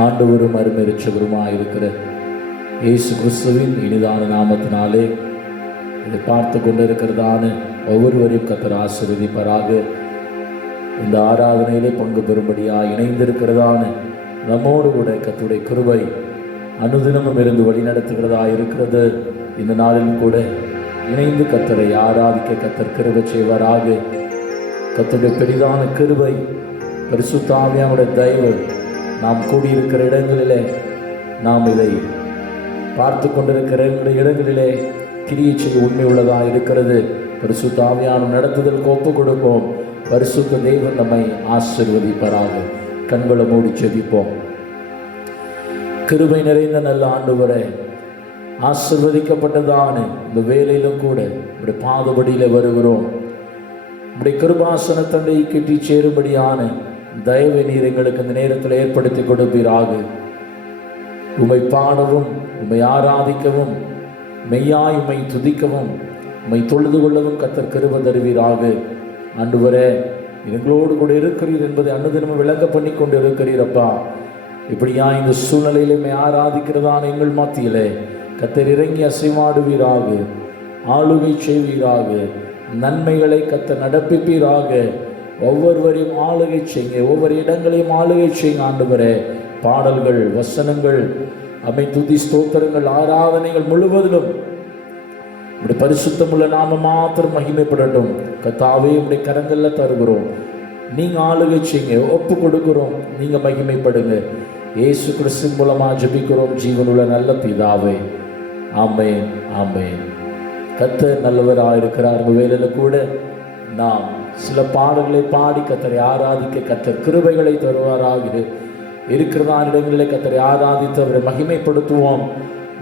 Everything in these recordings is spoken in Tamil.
ஆண்டவரும் அருமை இரட்சகருமாய் இருக்கிற இயேசு கிறிஸ்துவின் இனிதான நாமத்தினாலே இதை பார்த்து கொண்டிருக்கிறதான ஒவ்வொருவரையும் கர்த்தர் ஆசீர்வதிப்பாராக. இந்த ஆராதனையிலே பங்கு பெறும்படியாக இணைந்திருக்கிறதான நம்மோடு கூட கர்த்தருடைய கிருபை அனுதினமும் இருந்து வழி நடத்துகிறதா இருக்கிறது. இந்த நாளிலும் கூட இணைந்து கர்த்தரை ஆராதிக்க கர்த்தர் கிருபை செய்வாராக. கர்த்தருடைய பெரிதான கிருபை, பரிசுத்த ஆவியானுடைய தயவு நாம் கூடியிருக்கிற இடங்களிலே, நாம் இதை பார்த்து கொண்டிருக்கிற இடங்களிலே கிரியை செய்ய உண்மை உள்ளதாக இருக்கிறது. பரிசுத்த ஆவியான நடத்துதலுக்கு ஒப்பு கொடுப்போம். பரிசுத்த தேவன் நம்மை ஆசீர்வதிப்பாராக. கண்களை மூடி செபிப்போம். கிருபை நிறைந்த நல்ல ஆண்டவரே, ஆசீர்வதிக்கப்பட்டதான இந்த வேலையிலும் கூட இப்படி பாதபடியில் வருகிறோம். இப்படி கிருபாசன தண்டை கட்டி சேரும்படியான தயவை நீர் எங்களுக்கு இந்த நேரத்தில் ஏற்படுத்தி கொடுப்பீராக. உம்மை பாடவும், உம்மை ஆராதிக்கவும், மெய்யாய் உம்மை துதிக்கவும், உம்மை தொழுது கொள்ளவும் கர்த்தர் கிருபை தருவீராக. ஆண்டவரே, எங்களோடு கூட இருக்கிறீர் என்பதை அனுதினமும் விளங்க பண்ணி கொண்டு இருக்கிறீரப்பா. இப்படியா இந்த சூழ்நிலையிலே உம்மை ஆராதிக்கிறதான எங்கள் மத்தியிலே கர்த்தர் இறங்கி அசைவாடுவீராக, ஆளுகை செய்வீராக, நன்மைகளை கர்த்தர் நடப்பிப்பீராக. ஒவ்வொருவரையும் ஆளுகை செய்யுங்க, ஒவ்வொரு இடங்களையும் ஆளுகை செய்யுங்க ஆண்டவரே. பாடல்கள், வசனங்கள், அமை துதி ஸ்தோத்திரங்கள், ஆராதனைகள் முழுவதிலும் இப்படி பரிசுத்தமுள்ள நாம மாத்திரம் மகிமைப்படட்டும். கர்த்தாவே, இப்படி கரங்களில் தருகிறோம். நீங்கள் ஆளுகை செய்யுங்க, ஒப்பு கொடுக்கிறோம். நீங்கள் மகிமைப்படுங்க. இயேசு கிறிஸ்துவின் மூலமாக ஜெபிக்கிறோம் ஜீவனுள்ள நல்ல பிதாவே, ஆமென், ஆமென். கர்த்தர் நல்லவராக இருக்கிறார். இந்த வேளையில் கூட நாம் சில பாடல்களை பாடி கர்த்தரை ஆராதிக்க கர்த்தர் கிருபைகளை தருவாராக. இருக்கிறதான இடங்களிலே கர்த்தரை ஆராதித்து அவரை மகிமைப்படுத்துவோம்.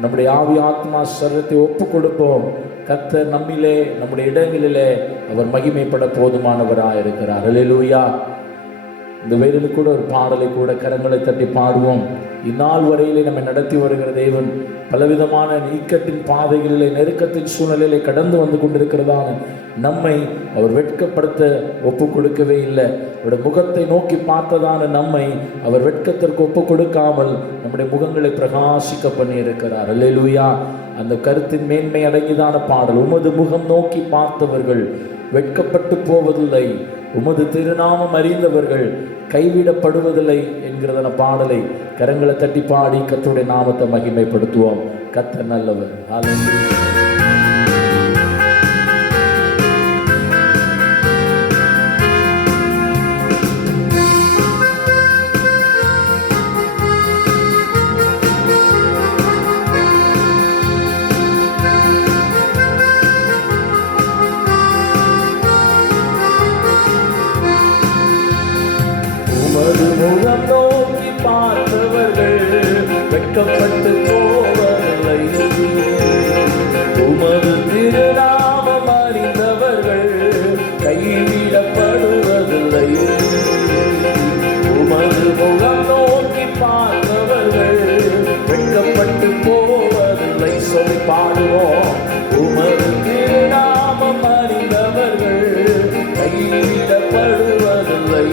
நம்முடைய ஆவி ஆத்மா சரீரத்தை ஒப்பு கொடுப்போம். கர்த்தர் நம்மிலே, நம்முடைய இடங்களிலே அவர் மகிமைப்பட போதுமானவராக இருக்கிறார். அல்லேலூயா. இந்த வேளையில் கூட ஒரு பாடலை கூட கரங்களை தட்டி பாடுவோம். இந்நாள் வரையிலே நம்மை நடத்தி வருகிற தேவன் பலவிதமான இக்கட்டின் பாதைகளிலே, நெருக்கத்தின் சூழ்நிலையிலே கடந்து வந்து கொண்டிருக்கிறதான நம்மை அவர் வெட்கப்படுத்த ஒப்பு கொடுக்கவே இல்லை. அவருடைய முகத்தை நோக்கி பார்த்ததான நம்மை அவர் வெட்கத்திற்கு ஒப்பு கொடுக்காமல் நம்முடைய முகங்களை பிரகாசிக்க பண்ணி இருக்கிறார். அல்லேலூயா. அந்த கருத்தின் மேன்மை அடங்கிதான பாடல். உமது முகம் நோக்கி பார்த்தவர்கள் வெட்கப்பட்டு போவதில்லை, உமது திருநாமம் அறிந்தவர்கள் கைவிடப்படுவதில்லை என்கிறதான பாடலை கரங்களை தட்டி பாடி கர்த்தருடைய நாமத்தை மகிமைப்படுத்துவோம். கர்த்தர் நல்லவர். ஹல்லேலூயா. முகம் நோக்கி பார்த்தவர்கள் வெட்கப்பட்டு போவதில்லை, உமது திருநாமம் அறிந்தவர்கள் கைவிடப்படுவதில்லை. உமது முகம் நோக்கி பார்த்தவர்கள் வெட்கப்பட்டு போவதில்லை. சொல்லி பாடுவோம். உமது திருநாமம் அறிந்தவர்கள் கைவிடப்படுவதில்லை.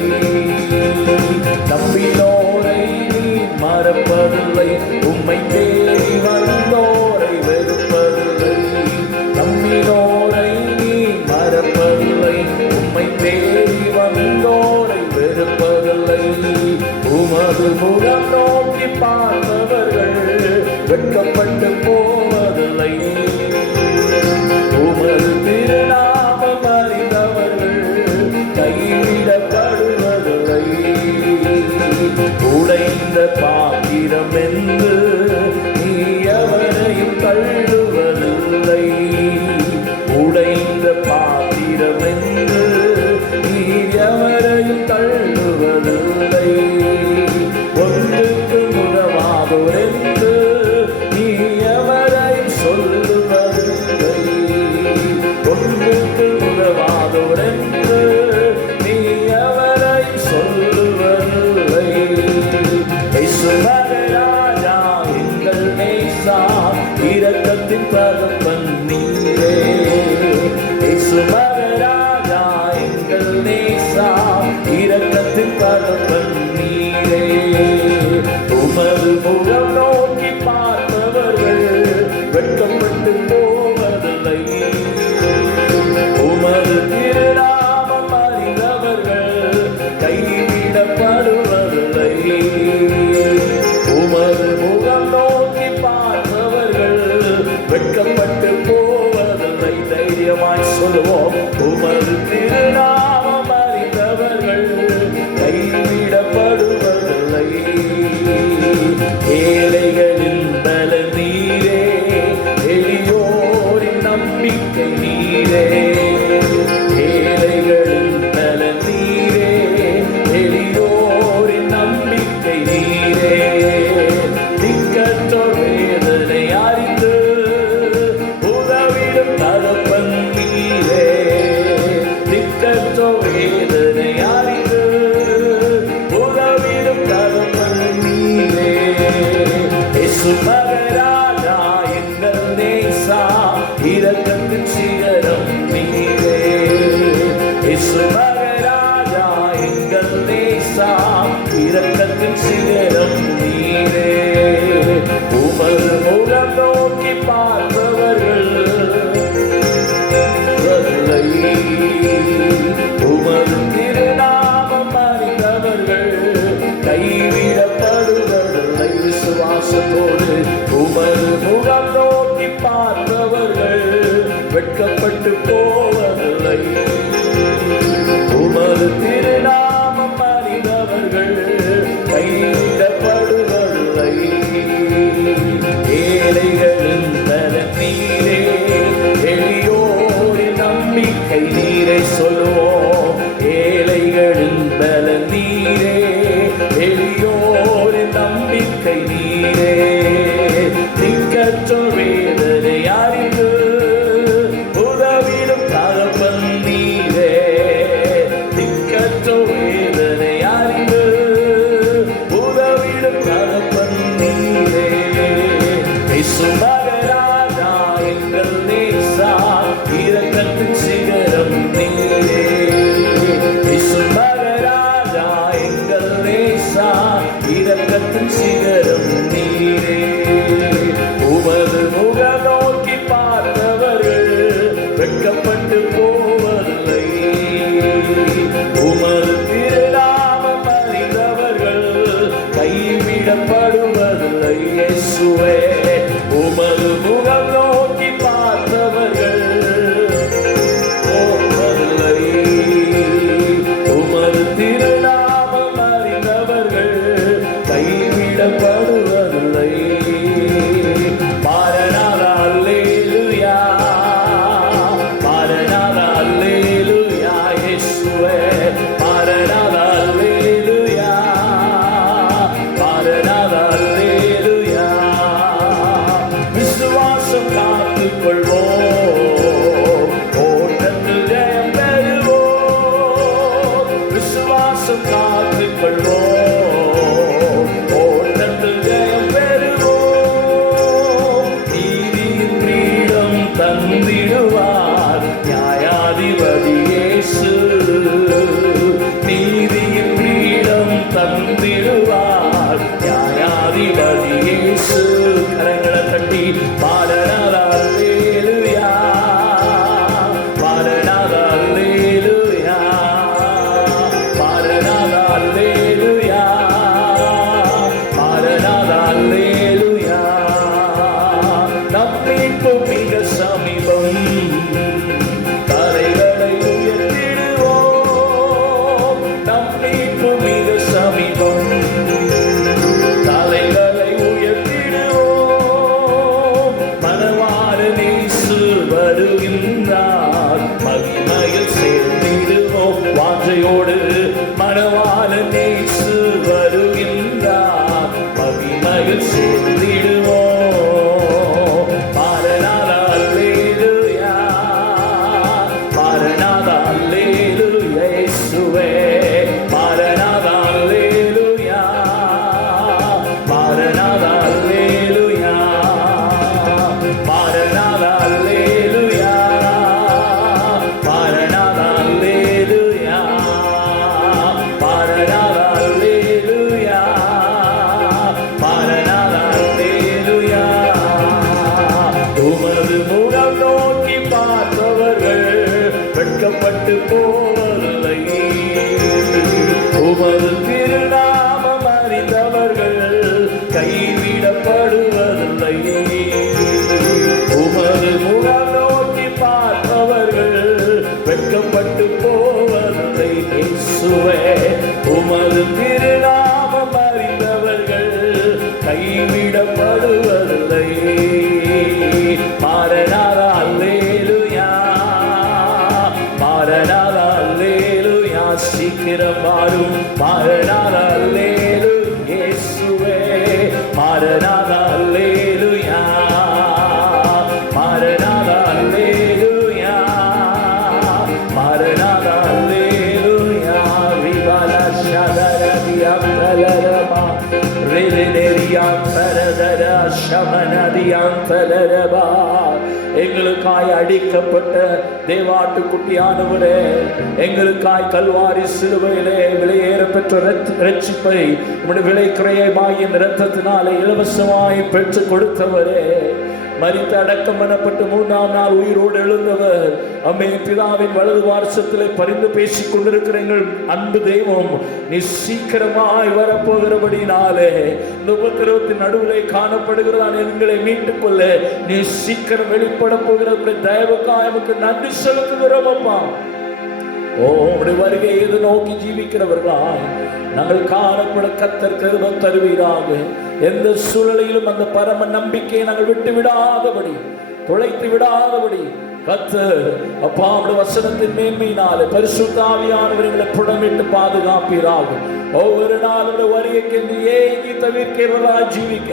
நம்பினோரை நீ மறப்பதில்லை, உம்மை தேடி வந்தோரை வெறுப்பதில்லை. நம்பினோரை நீ மறப்பதில்லை, உம்மை தேடி வந்தோரை வெறுப்பதில்லை. உமது முகம் நோக்கி பார்த்தவர்கள் வெட்கப்பட்டு போவதில்லை. உமது திருநாமம் அறிந்தவர்கள் கைவிடப்படுவதில்லை. உடைந்த பாத்திரம் என்று நீ எவரையும் தள்ளுவதில்லை. உடைந்த பாத்திரம் என்று நீ எவரையும் தள்ளுவதில்லை. ஒன்றுக்கு உதவாதோர் என்று நீ எவரையும் சொல்லுவதில்லை. ஒன்றுக்கு உதவாதோர் என்று நீ எவரையும் சொல்லுவதில்லை. இயேசு மகராஜா எங்கள் நேசா இரக்கத்தின் சிகரம் நீரே. இயேசு மகராஜா எங்கள் நேசா இரக்கத்தின் சிகரம் நீரே. உமது முகம் நோக்கி பார்த்தவர்கள் வெட்கப்பட்டு போவதில்லை. உமது திருநாமம் அறிந்தவர்கள் கைவிடப்படுவதில்லை. இயேசுவே உமது முகம் நோக்கி பார்த்தவர்கள் போவதில்லை. உமது திருநாமம் அறிந்தவர்கள் கைவிடப்படுவதில்லை. மாரநாதா அல்லேலூயா, மாரநாதா அல்லேலூயா இயேசுவே, மாரநாதா அல்லேலூயா, மாரநாதா அல்லேலூயா. விசுவாசம் காத்துக் கொள்வோம், ஓட்டத்தில் ஜெயம் பெறுவோம். விசுவாசம் காத்துக் கொள்வோம், ஓட்டத்தில் ஜெயம் பெறுவோம். நீதியின் கிரீடம் தந்திடுவார் நியாயாதிபதி இயேசு. நீதியின் கிரீடம் தந்திடுவார் நியாயாதிபதி இயேசு. கரங்களை தட்டி மாரநாதா அல்லேலூயா, மாரநாதா அல்லேலூயா, மாரநாதா அல்லேலூயா, மாரநாதா அல்லேலூயா. நம் மீட்பு மிக சமீபம், தலைகளை உயர்த்திடுவோம். நம் மீட்பு மிக சமீபம், தலைகளை உயர்த்திடுவோம். மணவாளன் இயேசு வருகின்றார், மகிமையில் சேர்ந்திடுவோம். வாஞ்சையோடு மணவாளன் இயேசு வருகின்றார், மகிமையில் சேர்ந்திடுவோம். மாரநாதா அல்லேலூயா, மாரநாதா அல்லேலூயா இயேசுவே, மாரநாதா அல்லேலூயா, மாரநாதா அல்லேலூயா, மாரநாதா அல்லேலூயா, மாரநாதா அல்லேலூயா, மாரநாதா அல்லேலூயா, மாரநாதா அல்லேலூயா. உமது முகம் நோக்கி பார்த்தவர்கள் வெட்கப்பட்டு போவதில்லை. உமது திருநாமம் அறிந்தவர்கள் கைவிடப்படுவதில்லை. உமது முகம் நோக்கி பார்ப்பவர்கள் வெட்கப்பட்டு போவதில்லை. இயேசுவே உமது திருநாமம் அறிந்தவர்கள் கைவிடப்படுவதில்லை. மாரநாதா அல்லேலூயா, மாரநாதா அல்லேலூயா. சீக்கிரம் வாரும் மாரநாதா அல்லேலூயா இயேசுவே, மாரநாதா அல்லேலூயா, மாரநாதா அல்லேலூயா, மாரநாதா அல்லேலூயா. விவாலா ஷதரதியா தலரமா ரெரெரியா தரதரா ஷமனதியா தலரபா. எங்களுக்காய் அடிக்கப்பட்ட தேவாட்டுக்குட்டியானவரே, எங்களுக்காய் கல்வாரி சிலுவையிலே விலையேற பெற்ற இரட்சிப்பை உம்முடைய விலை கிரயமாகிய இரத்தத்தினாலே இலவசமாய் பெற்று கொடுத்தவரே, மரித்து அடக்கம் பண்ணப்பட்டு 3ஆம் நாள் உயிரோடு எழுந்தவர், அம்மே பிதாவின் வலது வாரசத்திலே பரிந்து பேசிக் கொண்டிருக்கிற எங்கள் அன்பு தெய்வம், நீ சீக்கிரமாய் வரப்போகிறபடினாலே இந்த உபத்திரவத்தின் நடுவிலே காணப்படுகிறதான எங்களை மீட்டுக் கொள்ள நீ சீக்கிரம் வெளிப்பட போகிற தயவுக்காக நமக்கு நன்றி செலுத்துகிறோம் அப்பா. ஓ உடைய வருகை எது நோக்கி ஜீவிக்கிறவர்களாய் நாங்கள் காணப்பட கர்த்தர் கிருபை தருவீராக. எந்த சூழலிலும் அந்த பரம நம்பிக்கையை நாங்கள் விட்டு விடாதபடி, தொலைத்து விடாதபடி கர்த்தர் அப்பா உடைய வசனத்தின் மேன்மையினாலே பரிசுத்த ஆவியானவர் எங்களை புடமிட்டு பாதுகாப்பீராக. ஒவ்வொரு நாளும் வருகைக்கு ஏங்கி தவிர்க்கிறவர்களாய் ஜீவிக்க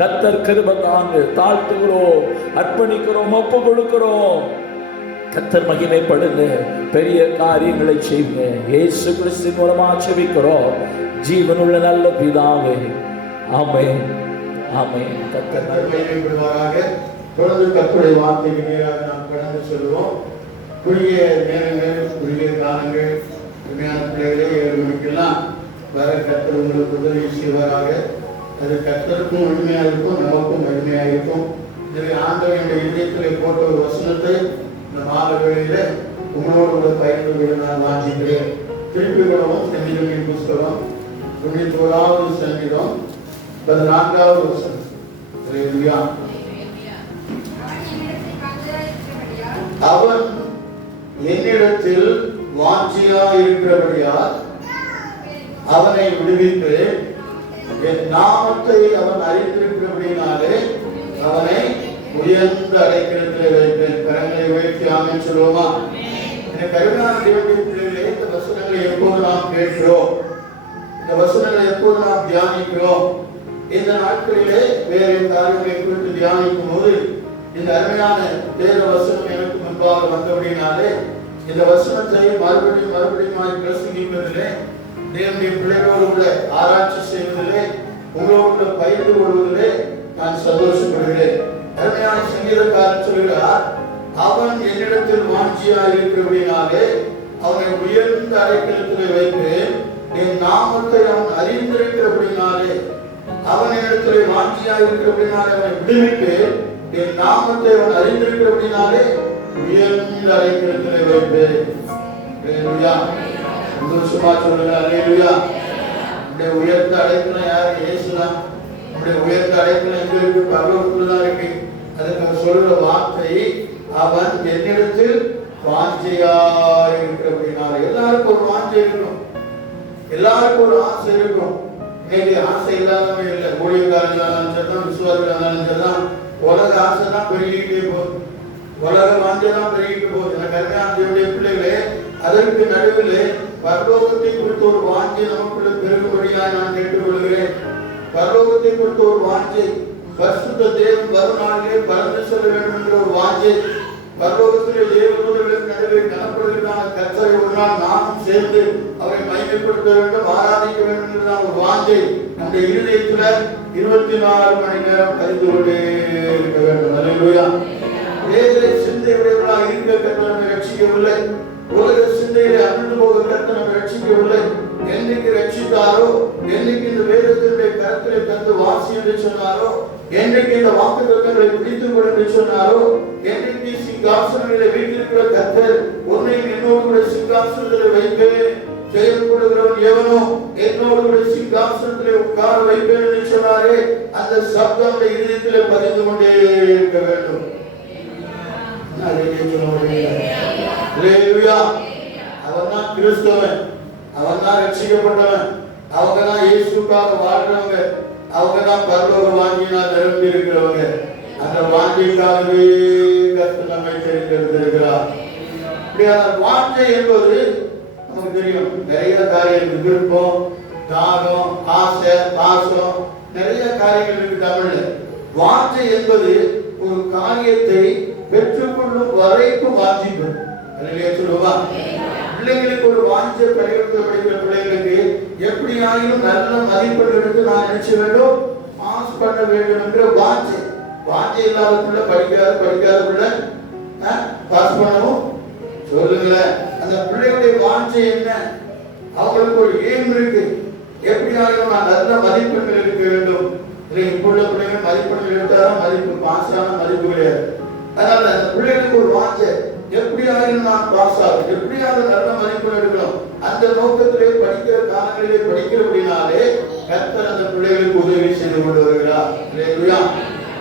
கர்த்தர் கிருபை தாங்க. தாழ்த்துகிறோம், அர்ப்பணிக்கிறோம், ஒப்பு கொடுக்கிறோம். கர்த்தர் மகிமைப்படுங்க, பெரிய காரியங்களை செய்யுங்க. இயேசு கிறிஸ்துவின் மூலமா ஜெபிக்கிறோம் ஜீவனுள்ள நல்ல பிதாவே, ஆமென். ஆமென். கர்த்தர் மகிமைப்படுவாராக. தொடர்ந்து கர்த்தருடைய வார்த்தைக்கு நேராக நாம் கடந்து செல்வோம். குறுகிய நேரங்கள், குறுகிய காலங்கள், உண்மையான பிள்ளைகளே 7 மணிக்கெல்லாம் வர கர்த்தர் உங்களுக்கு உதவி செய்வாராக. அது கர்த்தருக்கும் உண்மையாக இருக்கும், நமக்கும் மகிமையாக இருக்கும். எனவே ஆண்டவருடைய இதயத்தில் போட்ட ஒரு வசனத்தை இந்த மாலை வேளையில உங்களோடு கூட பகிர்ந்து கொள்ள நான் வாஞ்சிக்கிறேன். திருப்பி கொள்ளவும் சங்கீதங்களின் புஸ்தகம் 91வது சங்கீதம் 14வது வசனம். அல்லேலூயா. அவன் என்னிடத்தில் வாஞ்சியாய் இருக்கிறபடியால் அவனை விடுவித்து என் நாமத்தை அவன் அறிந்திருக்கிறபடினாலே அவனை உயர்ந்த அடைக்கலத்தில் வைப்பேன். கரங்களை உயர்த்தி ஆமென் சொல்லுவோமா? கருணான தேவனுடைய பிள்ளைகளே, இந்த வசனங்களை எப்போது நாம் கேட்கிறோம், இந்த வசனங்களை எப்போது நாம் தியானிக்கிறோம், இந்த நாட்களிலே வேறு காரியங்களை குறித்து தியானிக்கும் போது இந்த அருமையான வேத வசனம் எனக்கு முன்பாக வந்தபடினாலே இந்த வசனத்தை மறுபடியும் பிரசங்கிப்பதிலே, தேவனுடைய பிள்ளைகளோடு கூட ஆராய்ச்சி செய்வதிலே, உங்களோடு பகிர்ந்து கொள்வதிலே நான் சந்தோஷப்படுகிறேன். அருமையான சங்கீதக்காரர் சொல்கிறார், அவன் என்னிடத்தில் வாஞ்சியாய் இருக்கிறபடினாலே அவனை உயர்ந்த அடைக்கலத்தில் வைத்து என் நாமத்தை அவன் அறிந்திருக்கிறபடினாலே அவன் என்னிடத்தில் வாஞ்சியாய் இருக்கிறபடினாலே அவனை விடுவித்து என் நாமத்தை அவன் அறிந்திருக்கிறபடினாலே உயர்ந்த அடைக்கலத்தில் வைப்பேன். அல்லேலூயா. சந்தோஷமா சொல்லுங்க. அல்லேலூயா. நம்முடைய உயர்ந்த அடைக்கலம் யாரு? இயேசுதான். நம்முடைய உயர்ந்த அடைக்கலம் எங்க இருக்கு? பரலோகத்துல தான் இருக்கு. அதுக்கு சொல்ற வார்த்தை, அவன் என்னிடத்தில் வாஞ்சையாய் இருக்கிறபடினாலே. எல்லாருக்கும் ஒரு வாஞ்சை இருக்கும், எல்லாருக்கும் ஒரு ஆசை இருக்கும். இன்னைக்கு ஆசை இல்லாதவே இல்லை. ஊழியக்காரங்களாலும் சரிதான், விசுவாசிகளாலும் சரிதான், உலக ஆசை தான் பெருகிட்டே போகுது, உலக வாஞ்சை தான் பெருகிட்டு போகுது. எனக்கு அருமையான தேவனுடைய பிள்ளைகளே, அதற்கு நடுவில் பரலோகத்தை குறித்த ஒரு வாஞ்சை நமக்குள்ள பெருகும்படியாக நான் கேட்டுக்கொள்கிறேன். பரலோகத்தை குறித்த ஒரு வாஞ்சை, பரிசுத்த தேவன் வரும் நாளிலே பறந்து செல்ல வேண்டும் என்ற ஒரு வாஞ்சை, பரலோகத்திலே தேவதூதர்களுக்கு நடுவே கனப்படுவதற்கான கர்த்தரை ஒரு நாள் நாமும் சேர்ந்து அவரை மகிமைப்படுத்த வேண்டும், ஆராதிக்க வேண்டும் என்றால் ஒரு வாஞ்சை நம்முடைய இருதயத்துல 24 மணி நேரம் கழிந்து கொண்டே இருக்க வேண்டும். அல்லேலூயா. வேத சிந்தையுடையவர்களாக இருக்க கர்த்தர் நம்மை ரட்சிக்கவில்லை. உலக சிந்தையிலே அமிழ்ந்து போக கர்த்தர் நம்மை ரட்சிக்கவில்லை. என்னைக்கு ரட்சித்தாரோ, என்னைக்கு இந்த வேதத்தினுடைய கருத்திலே தந்து வாசி என்று சொன்னாரோ, என்னைக்கு இந்த வாக்குத்தத்தங்களை பிடித்துக் கொள் என்று சொன்னாரோ, என்னைக்கு சிங்காசனங்களை வைத்திருக்கிற கர்த்தர் உன்னையும் என்னோடு கூட சிங்காசனத்தில் வைப்பேன், ஜெயம் கொள்கிறவன் எவனோ என்னோடு கூட சிங்காசனத்திலே உட்கார வைப்பேன் என்று சொன்னாரே, அந்த சப்தம் இதயத்திலே பதிந்து கொண்டே இருக்க வேண்டும். அவன் தான் கிறிஸ்தவன், அவன் தான் ரட்சிக்கப்பட்டவன், அவங்க தான் இயேசுக்காக வாழ்றவங்க, அவங்க தான் பரலோக வாஞ்சியினால் நிரம்பி இருக்கிறவங்க. அந்த வாஞ்சிக்காகவே கர்த்தர் நம்மை தெரிந்திருக்கிறார். இப்படியான வாஞ்சை என்பது நமக்கு தெரியும். நிறைய காரியங்கள், விருப்பம், தாகம், ஆசை, பாசம், நிறைய காரியங்கள் இருக்கு தமிழ்ல. வாஞ்சை என்பது ஒரு காரியத்தை பெற்றுக்கொள்ளும் வரைக்கும் வாஞ்சிப்பது. சொல்லுவா, பிள்ளைங்களுக்கு ஒரு வாஞ்சை படிக்கிற பிள்ளைகளுக்கு எப்படியாயினும் நல்ல மதிப்பெண் எடுத்து நான் நினைச்ச வேண்டும், பாஸ் பண்ண வேண்டும் என்ற வாஞ்சை. வாஞ்சை இல்லாத பிள்ளை படிக்காத பிள்ளை பாஸ் பண்ணவும் சொல்லுங்களேன். அந்த பிள்ளைகளுடைய வாஞ்சை என்ன? அவங்களுக்கு ஒரு எய்ம் இருக்கு, எப்படியாயினும் நான் நல்ல மதிப்பெண்கள் எடுக்க வேண்டும். இப்போ உள்ள பிள்ளைகள் மதிப்பெண்கள் எடுத்தாலும் மதிப்பு, பாஸ் ஆன மதிப்பு கிடையாது. அதனால அந்த பிள்ளைகளுக்கு ஒரு வாஞ்சை, எப்படியாயினும் நான் பாஸ் ஆகும், எப்படியாவது நல்ல மதிப்பெண் எடுக்கணும். அந்த நோக்கத்திலே படிக்கிற காலங்களிலே படிக்கிறபடினாலே கர்த்தர் அந்த பிள்ளைகளுக்கு உதவி செய்து கொண்டு வருகிறார்.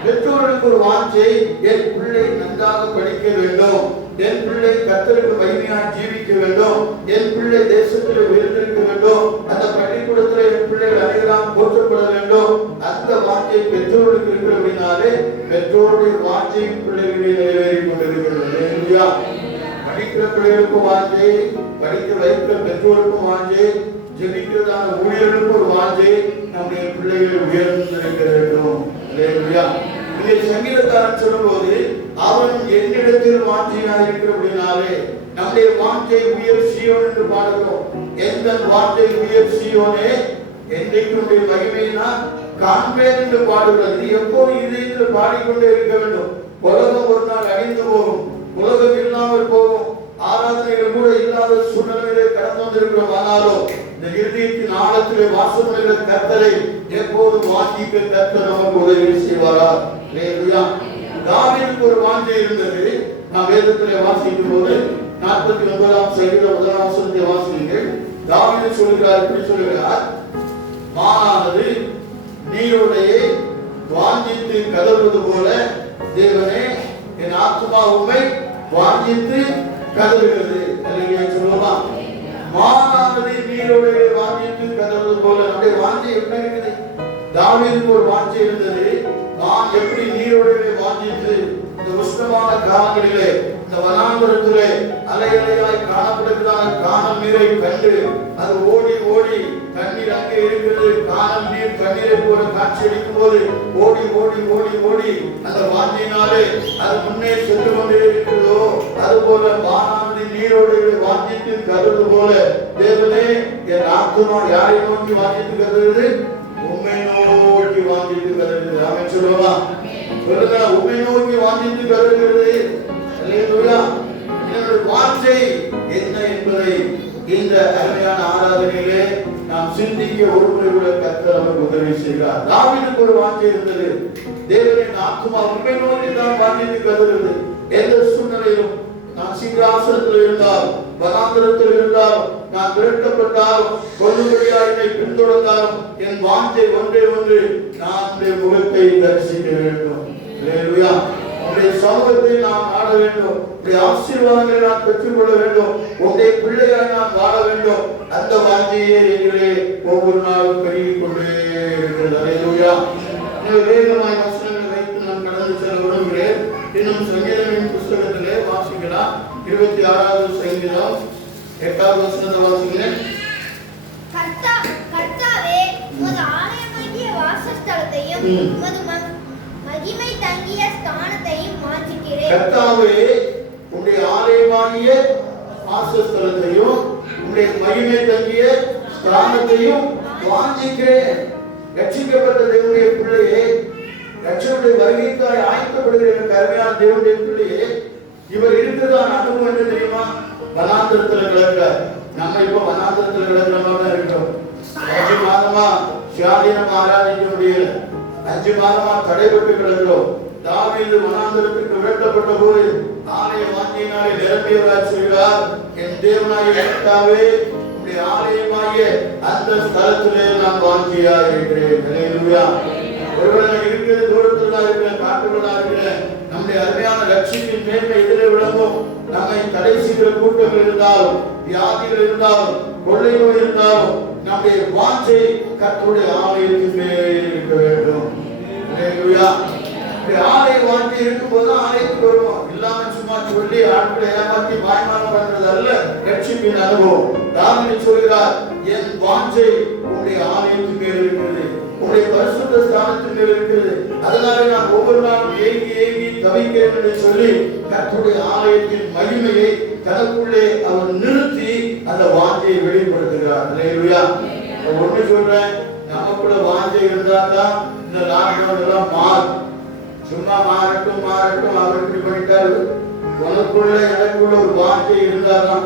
பெற்றோர்களுக்கு ஒரு வாஞ்சை, என் பிள்ளை நன்றாக படிக்க வேண்டும், என் பிள்ளை கர்த்தருக்கு மகிமையாக ஜீவிக்க வேண்டும், என் பிள்ளை தேசத்தில் உயர்ந்திருக்க வேண்டும், அந்த பள்ளிக்கூடத்தில் என் பிள்ளைகள் அனைவரும் போற்றப்பட வேண்டும். அந்த வாஞ்சை பெற்றோர்களுக்கு இருக்கிறபடினாலே பெற்றோருடைய வாஞ்சை பிள்ளைகளை நிறைவேறி கொண்டிருக்கிறது. படிக்கிற பிள்ளைகளுக்கும் வாஞ்சை, படிக்க வைக்கிற பெற்றோருக்கும் வாஞ்சை, ஜெபிக்கிறதான ஊழியர்களுக்கும் ஒரு வாஞ்சை, நம்முடைய பிள்ளைகள் உயர்ந்திருக்க வேண்டும். இதை சங்கீதக்காரன் சொல்லும்போது, அவன் என்னிடத்தில் வாஞ்சையாக இருக்கிறபடினாலே, நம்முடைய வாஞ்சை உயர் சீயோன் என்று பாடுகிறோம். எந்த வாஞ்சை உயர் சீயோனே, என்றைக்கு மகிமையினால் காண்பேன் என்று பாடுகிறது. எப்போது இதயத்தில் பாடிக்கொண்டே இருக்க வேண்டும். உலகம் ஒரு நாள் அழிந்து போகும், உலகம் இல்லாமல் போகும், ஆராதனைகள் கூட இல்லாத சூழ்நிலையிலே கடந்து வந்திருக்கிறோம். ஆனாலும் இந்த இருதயத்தின் ஆழத்திலே வாசம் பண்ணுகிற கர்த்தரை எப்போது வாஞ்சிக்க கர்த்தர் நமக்கு உதவி செய்வாரா? அல்லேலூயா. தாவீதுக்கு ஒரு வாஞ்சை இருந்தது. நாம் வேதத்திலே வாசிக்கும் போது 49ஆம் சங்கீதம் 1ஆம் வசனத்தை வாசிக்கிறீர்கள். தாவீது சொல்கிறார், இப்படி சொல்கிறார், மானானது நீருடைய வாஞ்சித்து கதறுவது போல தேவனே என் ஆத்துமா உம்மை வாஞ்சித்து கதறுகிறது. அல்லேலூயா சொல்லுமா. மானானது நீருடைய வாஞ்சித்து கதறுவது போல. நம்முடைய வாஞ்சை என்ன இருக்குது? தாவீதுக்கு ஒரு வாஞ்சை இருந்தது. நான் எப்படி நீருடைய வாஞ்சித்து இந்த உஷ்ணமான காலங்களிலே இந்த வனாந்தரத்திலே அலையலையாய் காணப்படுகிறதான காணல் நீரை கண்டு அது ஓடி ஓடி தண்ணீர் அங்கே இருக்கிறது, காணல் நீர் தண்ணீரை போல காட்சி அளிக்கும் போது ஓடி ஓடி ஓடி ஓடி அந்த வாஞ்சியினாலே அது முன்னே சென்று கொண்டே இருக்கிறதோ அதுபோல வானானது நீரோடு வாஞ்சித்து கருது போல தேவனே என் ஆத்துமா யாரை நோக்கி வாஞ்சித்து கருது? உம்மை நோக்கி வாஞ்சித்து கருது. ஆமென் சொல்லுவா. சொல்லுங்க, உம்மை நோக்கி வாஞ்சித்து கருதுகிறது. அல்லேலூயா. என்னுடைய வாஞ்சை என்ன என்பதை இந்த அருமையான ஆராதனையிலே நாம் சிந்திக்க ஒருமுறை கூட கர்த்தர் நமக்கு உதவி செய்கிறார். தாவீதுக்கு ஒரு வாஞ்சை இருந்தது. தேவனின் ஆத்துமா உம்மை நோக்கி தான் வாஞ்சித்து கருதுகிறது. எந்த சூழ்நிலையிலும் நான் சிங்காசனத்தில் இருந்தாலும் வனாந்தரத்தில் இருந்தாலும் நான் விரட்டப்பட்டாலும் கொல்லும்படியா என்னை பின்தொடர்ந்தாலும் என் வாஞ்சை ஒன்றே ஒன்று, நான் உம்முடைய முகத்தை தரிசிக்க வேண்டும். அல்லேலூயா. உம்முடைய சமூகத்தை நான் ஆட வேண்டும், உம்முடைய ஆசீர்வாதங்களை நான் பெற்றுக்கொள்ள வேண்டும், உம்முடைய பிள்ளையாய் நான் வாழ வேண்டும். அந்த வாஞ்சையே எங்களே ஒவ்வொரு நாளும் பெருகிக் கொண்டே இருக்கிறது. அல்லேலூயா. வேகமாய் வசனங்களை வைத்து நான் கடந்து செல்ல விரும்புகிறேன். இன்னும் சங்கீதங்களின் புஸ்தகத்திலே வாசிக்கலாம். 26வது சங்கீதம் 8வது வசனத்தை வாசிக்கிறேன். கர்த்தாவே, உமது ஆலயமாகிய வாசஸ்தலத்தையும் உமது மகிமை தங்கிய ஸ்தானத்தையும் வாஞ்சிக்கிறேன். கர்த்தாவே, உம்முடைய ஆலயமாகிய வாசஸ்தலத்தையும் உம்முடைய மகிமை தங்கிய ஸ்தானத்தையும் வாஞ்சிக்கிறேன். ரட்சிக்கப்பட்ட தேவனுடைய பிள்ளையே, ரட்சகருடைய வருகைக்காய் ஆயத்தப்படுகிற கருமையான தேவனுடைய பிள்ளையே, இவர் இருக்கிறதான அனுபவம் என்ன தெரியுமா? வனாந்தரத்தில் கிடக்க. நம்ம இப்ப வனாந்தரத்தில் கிடக்கிற மாதிரி இருக்கிறோம். 5 மாதமா சுயாதீனமா ஆராதிக்க முடியல. 5 மாதமா தடைபட்டு கிடக்கிறோம். தாவீது வனாந்தரத்திற்கு விரட்டப்பட்ட போது ஆலய வாஞ்சியினாலே நிரம்பியவராய் சொல்கிறார், என் தேவனாகிய கர்த்தாவே, உம்முடைய ஆலயமாகிய அந்த ஸ்தலத்திலே நான் வாஞ்சியா இருக்கிறேன். அல்லேலூயா. ஒருவேளை இருக்கிற தூரத்தில் தான் இருக்கிற, காட்டுகளா இருக்கிற நம்முடைய அருமையான லட்சியத்தின் மேன்மை எதிரே விளங்கும். நம்மை தடை செய்கிற கூட்டங்கள் இருந்தாலும், வியாதிகள் இருந்தாலும், கொள்ளை நோய் இருந்தாலும், நம்முடைய வாஞ்சை கர்த்தருடைய ஆலயத்தின் மேல் இருக்க வேண்டும். அல்லேலூயா. ஆலய வாஞ்சை இருக்கும்போது ஆலயத்துக்கு வருவோம். இல்லாம சும்மா சொல்லி ஆட்களை ஏமாற்றி வாய்மானம் பண்றது அல்ல ரட்சிப்பின் அனுபவம். தாவீது சொல்கிறார், என் வாஞ்சை உம்முடைய ஆலயத்தின் மேல் இருக்கிறது, உம்முடைய பரிசுத்த ஸ்தானத்தின் மேல் இருக்கிறது. அதனால நான் ஒவ்வொரு நாளும் ஏங்கி ஏங்கி தவிக்கிறேன் என்று சொல்லி கர்த்தருடைய ஆலயத்தின் மகிமையை தனக்குள்ளே அவர் நிறுத்தி அந்த வாஞ்சையை வெளிப்படுத்துகிறார். அல்லேலூயா. ஒண்ணு சொல்றேன், நமக்குள்ள வாஞ்சை இருந்தாதான் இந்த லாக்டவுன் எல்லாம் மாறும். சும்மா மாறட்டும் மாறட்டும் அவர் இப்படி பண்ணிட்டாரு. உனக்குள்ள எனக்குள்ள ஒரு வாஞ்சை இருந்தாதான்,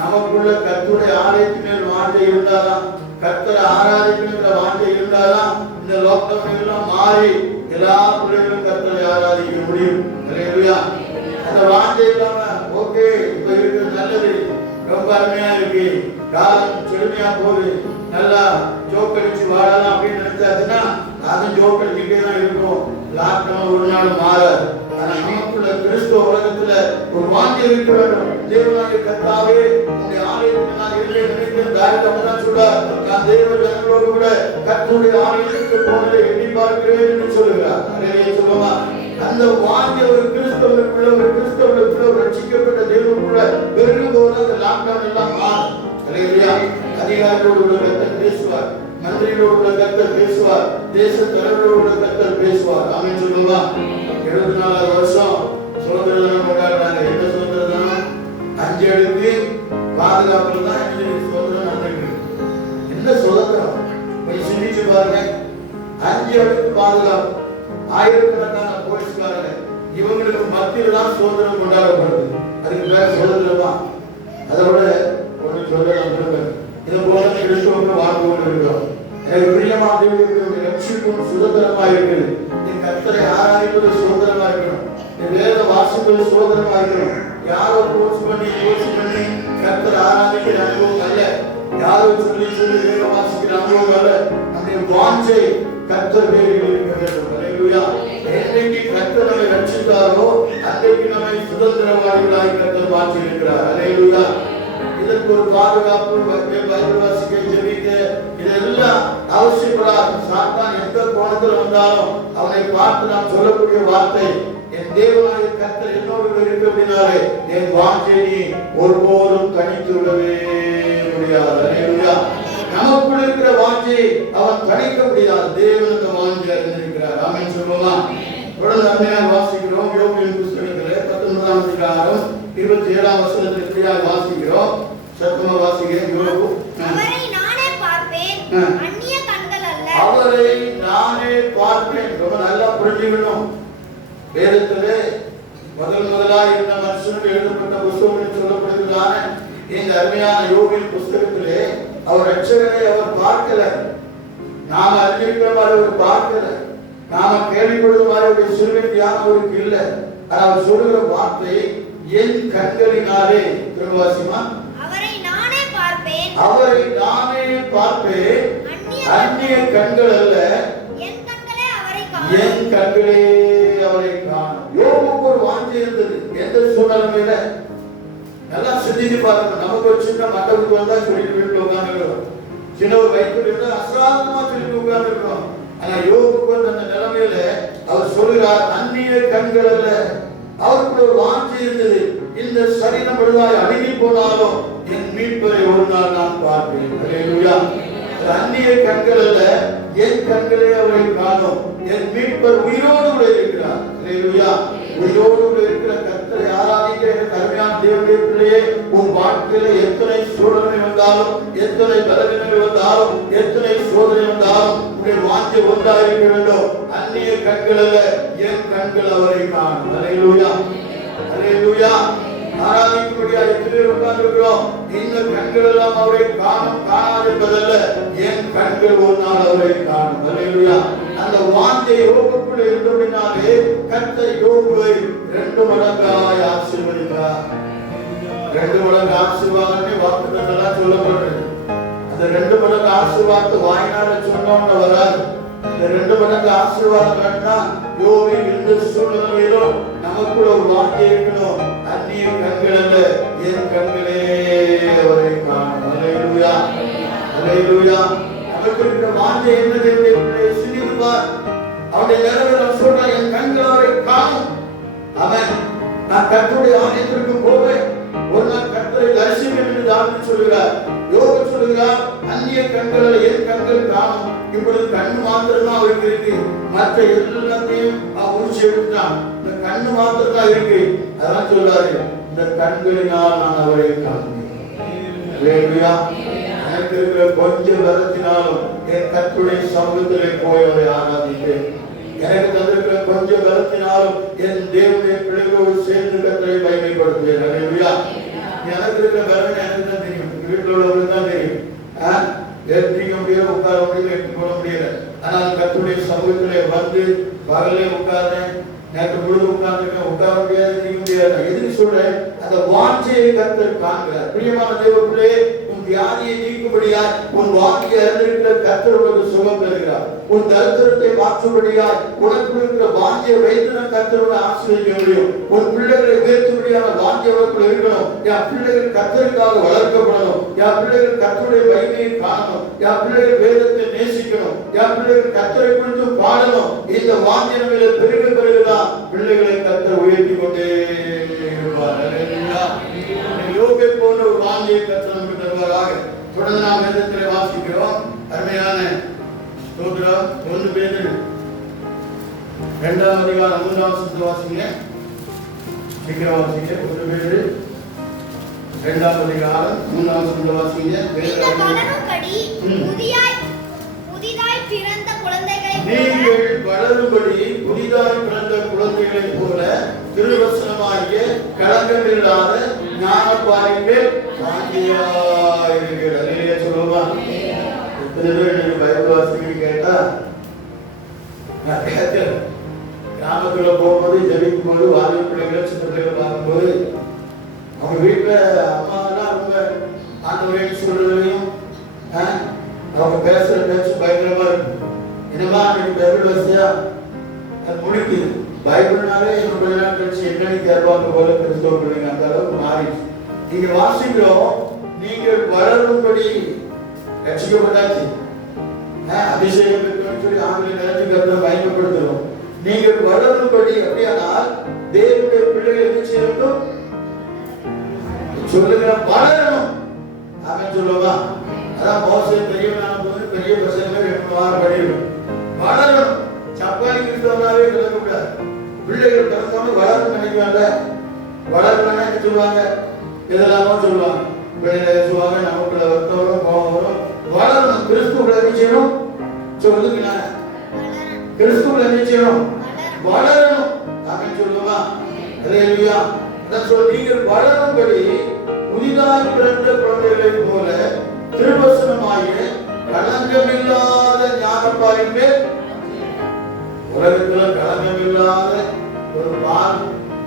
நமக்குள்ள கர்த்தருடைய ஆலயத்தின் மேல் வாஞ்சை இருந்தாதான், கர்த்தரை ஆராதிக்கின்ற வாஞ்சை இருந்தாதான் இந்த லாக்டவுன் எல்லாம் மாறி எல்லா பிள்ளைகளும் கர்த்தரை ஆராதிக்க முடியும். அல்லேலூயா. அந்த வாஞ்சை இல்லாம ஓகே இப்ப இருக்கிறது நல்லது, ரொம்ப அருமையா இருக்கு, காலம் செழுமையா போகுது, நல்லா ஜோக்கடிச்சு வாழலாம் அப்படின்னு நினைச்சாச்சுன்னா அதுவும் ஜோக்கடிச்சுட்டே தான் இருக்கும். லாக்டவுன் ஒரு நாள் மாறாது. ஆனா நமக்குள்ள கிறிஸ்துவ உலகத்துல ஒரு வாஞ்சை இருக்க வேண்டும். தேவனாகிய கர்த்தாவே, உம்முடைய ஆலயத்துக்கு நான் நினைக்கிறேன். தாவீது அப்படிதான் சொல்றார், நான் தேவ ஜனங்களோடு கூட கர்த்தருடைய ஆலயத்துக்கு போனதை எண்ணி பார்க்கிறேன் என்று சொல்லுகிறார். அல்லேலூயா சொல்லுமா. அந்த வாஞ்சை ஒரு கிறிஸ்தவனுக்குள்ள ஒரு ரட்சிக்கப்பட்ட தேவனுக்குள்ள பெருகும்போது அந்த லாக்டவுன் எல்லாம் மாறும். அல்லேலூயா. அதிகாரிகளோடு கர்த்தர் பேசுவார், மந்திரிகளோடு கர்த்தர் பேசுவார், தேச தலைவர்களோடு கர்த்தர் பேசுவார். ஆமென் சொல்லுவா. 74 வருஷம் சுதந்திர தினம் கொண்டாடுறாங்க. என்ன சுதந்திர தினம்? 5 அடுக்கு பாதுகாப்புல தான் சுதந்திரம் நடந்துருக்கு. என்ன சுதந்திரம்? போய் சிந்திச்சு பாருங்க. 5 அஞ்சு அடுக்கு பாதுகாப்பு, ஆயிரக்கணக்கான போலீஸ்காரங்க, இவங்களுக்கு மத்தியில தான் சுதந்திரம் கொண்டாடப்படுது. அதுக்கு பேர் சுதந்திரமா? அதோட ஒன்று சொல்ல இது போல கிறிஸ்துவர்கள் வாழ்ந்து கொண்டு இருக்கிறோம். எனக்கு பிரியமா தேவனுடைய ரட்சிப்பும் சுதந்திரமா இருக்குது. நீ கர்த்தரை ஆராய்வது சுதந்திரமா இருக்கணும். நீ வேத வாசிப்பது சுதந்திரமா இருக்கணும். யாரோ கோர்ஸ் பண்ணி கர்த்தரை ஆராதிக்கிற அனுபவம் அல்ல. யாரோ சொல்லி வேத வாசிக்கிற அனுபவம் அல்ல. நம்முடைய வாஞ்சை கர்த்தர் பேரில் இருக்க வேண்டும். அல்லேலூயா. என்னைக்கு கர்த்தர் நம்மை ரட்சித்தாரோ அன்றைக்கு நம்மை சுதந்திரவாதிகளாய் கர்த்தர் மாற்றி இருக்கிறார். அல்லேலூயா. இதற்கு ஒரு பாதுகாப்பு, பைபிள் வாசிக்க, ஜெபிக்க, இதெல்லாம் அவசியப்படாது. சாத்தான் எந்த கோணத்தில் வந்தாலும் அவனை பார்த்து நாம் சொல்லக்கூடிய வார்த்தை, என் தேவனாகிய கர்த்தர் என்னோடு இருக்க அப்படின்னாலே என் வாஞ்சையை ஒருபோதும் தனித்து விடவே முடியாது. அல்லேலூயா. நமக்குள் இருக்கிற வாஞ்சையை அவன் தணிக்க முடியாது. தேவன் அந்த வாஞ்சை அறிந்திருக்கிறார். ஆமென் சொல்லுமா? தொடர்ந்து அருமையாக வாசிக்கிறோம். யோபுவின் புத்தகத்திலே 19ஆம் அதிகாரம் 27ஆம் வசனத்தில் இப்படியாக வாசிக்கிறோம். சத்தமா வாசிக்கிறேன். யோபு, அவரை நானே பார்ப்பேன், அந்நிய கண்கள் அல்ல. அவரை நானே பார்ப்பேன். ரொம்ப நல்லா புரிஞ்சுக்கணும். வேதத்திலே முதலாக இருந்த மனுஷனுக்கு எழுதப்பட்ட புத்தகம் சொல்லப்படுகிறதான இந்த அருமையான யோபின் புத்தகத்திலே அவர் ரட்சகரை அவர் பார்க்கல. நாம அறிஞ்சிருக்கிற மாதிரி அவர் பார்க்கல. நாம கேள்விப்படுற மாதிரி அவருடைய சிறுவை தியானம் அவருக்கு இல்லை. அவர் சொல்லுகிற வார்த்தை, என் கண்களினாலே, திருவாசிமா, அவரை நானே பார்ப்பேன், அந்நிய கண்கள் அல்ல, என் கண்களே அவரை காணும். யோபுக்கு ஒரு வாஞ்சை இருந்தது. எந்த சூழ்நிலையில நல்லா சிந்திச்சு பாருங்க. நமக்கு ஒரு சின்ன மண்டபத்துக்கு வந்தா சொல்லிட்டு வீட்டுல உட்கார்ந்துருக்கோம். சின்ன ஒரு வைப்பு இருந்தா அசாதமா சொல்லிட்டு உட்கார்ந்துருக்கோம். ஆனா யோபுக்கு அந்த நிலைமையில அவர் சொல்கிறார், அந்நிய கண்கள் அல்ல. அவருக்கு ஒரு வாஞ்சை இருந்தது. இந்த சரீரம் முழுதாய் அணுகி போனாலும் என் மீட்பரை ஒரு நாள் நான் பார்ப்பேன். அல்லேலூயா. அந்நிய கண்கள் அல்ல, என் கண்களே அவரை காணும். என் மீட்பர் உயிரோடு கூட இருக்கிறார். அல்லேலூயா. உயிரோடு கூட இருக்கிற கர்த்தரை ஆராதிக்கிற கருமையான தேவனுடைய பிள்ளையே, உன் வாழ்க்கையில எத்தனை சூழ்நிலை வந்தாலும், எத்தனை பலவீனங்கள் வந்தாலும், எத்தனை சோதனை வந்தாலும் உன்னுடைய வாஞ்சை ஒன்றாக இருக்க வேண்டும். அந்நிய கண்கள் அல்ல, என் கண்கள் அவரை காணும். அல்லேலூயா. அல்லேலூயா. ஆராதிக்கும்படியா எத்தனை உட்கார்ந்திருக்கிறோம். இந்த கண்கள் எல்லாம் அவரை காணாது என்பதல்ல, என் கண்கள் ஒரு நாள் அவரை காணும். அல்லேலூயா. அந்த வாஞ்சை யோபுக்குள்ள இருந்தபடினாலே கர்த்தர் யோபுவை 2 மடங்காய் ஆசீர்வதித்தார். 2 மடங்கு ஆசீர்வாதமே வாக்குத்தத்தெல்லாம் சொல்லப்படுறது. அந்த 2 மடங்கு ஆசீர்வாதத்தை வாயினால சொன்னோம்னு வராது. இந்த 2 மடங்கு ஆசீர்வாதம் வேணும்னா யோபின் எந்த சூழ்நிலையிலும் நமக்குள்ள ஒரு வாஞ்சை இருக்கணும். அந்நிய கண்கள் அல்ல, என் கண்களே அவரை காணும். அல்லேலூயா. அல்லேலூயா. நமக்கு இருக்கிற வாஞ்சை என்னது என்று சிந்தித்து பார். அவருடைய நிலைமையில சொல்றான், என் கண்கள் அவரை காணும். அவன் நான் கர்த்தருடைய ஆலயத்திற்கு போவேன், ஒரு நாள் கர்த்தரை தரிசிப்பேன் என்று தாவீது சொல்கிறார். யோபு சொல்கிறார், அந்நிய கண்கள் அல்ல, என் கண்கள் காணும். இப்பொழுது கண்ணு மாத்திரம் தான் அவருக்கு இருக்கு. மற்ற எல்லாத்தையும் முடிச்சு எடுத்துட்டான். இந்த கண்ணு மாத்திரம் தான் இருக்கு. அதான் சொல்றாரு, இந்த கண்களினால் நான் அவரை காண்பேன். எனக்கு இருக்கிற கொஞ்சம் பலத்தினாலும் என் கர்த்தருடைய சமூகத்திலே போய் அவரை ஆராதிப்பேன். எனக்கு தந்திருக்கிற கொஞ்சம் பலத்தினாலும் என் தேவனுடைய பிள்ளைகளோடு சேர்ந்து கர்த்தரை மகிமைப்படுத்துவேன். அல்லேலூயா. எனக்கு இருக்கிற பலன் எனக்கு தான் தெரியும், வீட்டில் உள்ளவங்களுக்கு தான் தெரியும். ஏற்றிக்க முடியல, உட்கார முடியல, எடுத்து போட முடியல. ஆனால் கர்த்தருடைய சமூகத்திலே வந்து பகலே உட்கார்றேன், நேற்று முழுது உட்கார்ந்துருக்கேன், உட்கார முடியாது, தெரியும் முடியாது. எதுக்கு சொல்றேன்? அந்த வாஞ்சையை கர்த்தர் காண்கிறார். பிரியமான தேவ பிள்ளையே, உன் வியாதியை நீக்கும்படியாய், உன் வாஞ்சையை அறிந்திருக்கிற கர்த்தர் உனக்கு சுகம் தருகிறார். உன் தரித்திரத்தை மாற்றும்படியாய் உனக்கு இருக்கிற வாஞ்சையை வைத்து நான் கர்த்தரோட ஆசீர்வதிக்க முடியும். உன் பிள்ளைகளை உயர்த்தும்படியான வாஞ்சை உனக்குள்ள இருக்கணும். என் பிள்ளைகள் கர்த்தருக்காக வளர்க்கப்படணும். என் பிள்ளைகள் கர்த்தருடைய மகிமையை காணணும். என் பிள்ளைகள் வேதத்தை நேசிக்கணும். என் பிள்ளைகள் கர்த்தரை குறித்து பாடணும். இந்த வாஞ்சை நம்மில பெருக பெருகுதான் பிள்ளைகளை கர்த்தர் உயர்த்தி கொண்டே இருப்பார். அல்லேலூயா. யோபை போன்ற ஒரு வாஞ்சையை கர்த்தர் நமக்கு தருவாராக. தொடர்ந்து நாம் வேதத்திலே வாசிக்கிறோம். அருமையான ஸ்தோத்திரம். 1 பேதுரு 2ஆம் அதிகாரம் 3ஆம் வசனத்தை வாசிங்க. சீக்கிரம் வாசிங்க. 1 பேதுரு 2ஆம் அதிகாரம் 3ஆம் வசனத்தை வாசிங்க. புதிதாய் பிறந்த குழந்தைகளை நீங்கள் வளரும்படி புதிதாய் பிறந்த குழந்தைகளைப் போல திருவசனமாகிய களங்கமில்லாத ஞானப்பாரின் வாஞ்சியாயிருங்கள். அல்லேலூயா சொல்லுமா? எத்தனை பேர் நீங்க பைபிள் வாசிக்க கேட்டா நான் கேட்கிறேன். கிராமத்துல போகும்போது ஜெபிக்கும் போது வாலிப பிள்ளைகளை சின்ன பிள்ளைகளை பார்க்கும்போது அவங்க வீட்டுல அம்மா எல்லாம் ரொம்ப ஆண்டவரேன்னு சொல்றதுலையும் அவங்க பேசுற பேச்சு பயங்கரமா இருக்கு. என்னமா நீங்க பைபிள் வாசியா அது முடிக்குது. பைபிள்னாலே இன்னும் கொஞ்ச நாள் கழிச்சு என்னன்னு கேட்பாங்க போல கிறிஸ்தவ பிள்ளைங்க அந்த அளவுக்கு மாறிடுச்சு. நீங்க வாசிக்கிறோம், நீங்கள் வளரும்படி ரட்சிக்கப்பட்டாச்சு, அபிஷேகம் இருக்குன்னு சொல்லி ஆங்கில நினைச்சு கருத்தை பயன்படுத்துறோம். நீங்கள் வளரும்படி அப்படியானால் தேவனுடைய பிள்ளைகள் என்ன செய்யணும் சொல்லுங்க, வளரணும். அவன் சொல்லுவா அதான் மோசே பெரியவனான போது பெரிய பசங்க 2 வாரம் படிக்கணும். வளரணும். சப்பாத்தி கிறிஸ்தவனாவே சொல்லக்கூடாது. பிள்ளைகள் பிறந்தவங்க வளரணும்னு நினைக்கிறாங்க. வளரணும்னா என்ன சொல்லுவாங்க, இதெல்லாமோ சொல்லுவாங்க. பிள்ளைகளை சொல்லுவாங்க, நமக்குள்ள வருத்தம் வரும், கோபம் வரும். வளரணும். கிறிஸ்துவ நிச்சயம் சொல்லுங்க, கிறிஸ்துவ நிச்சயம் வளரணும். அவன் சொல்லுவா அல்லேலூயா. அதான் சொல், நீங்கள் வளரும்படி புதிதாய் பிறந்த குழந்தைகளைப் போல திருவசனமாகிய களங்கமில்லாத ஞானப்பாரின் மேல். உலகத்துல களங்கமில்லாத ஒரு பால்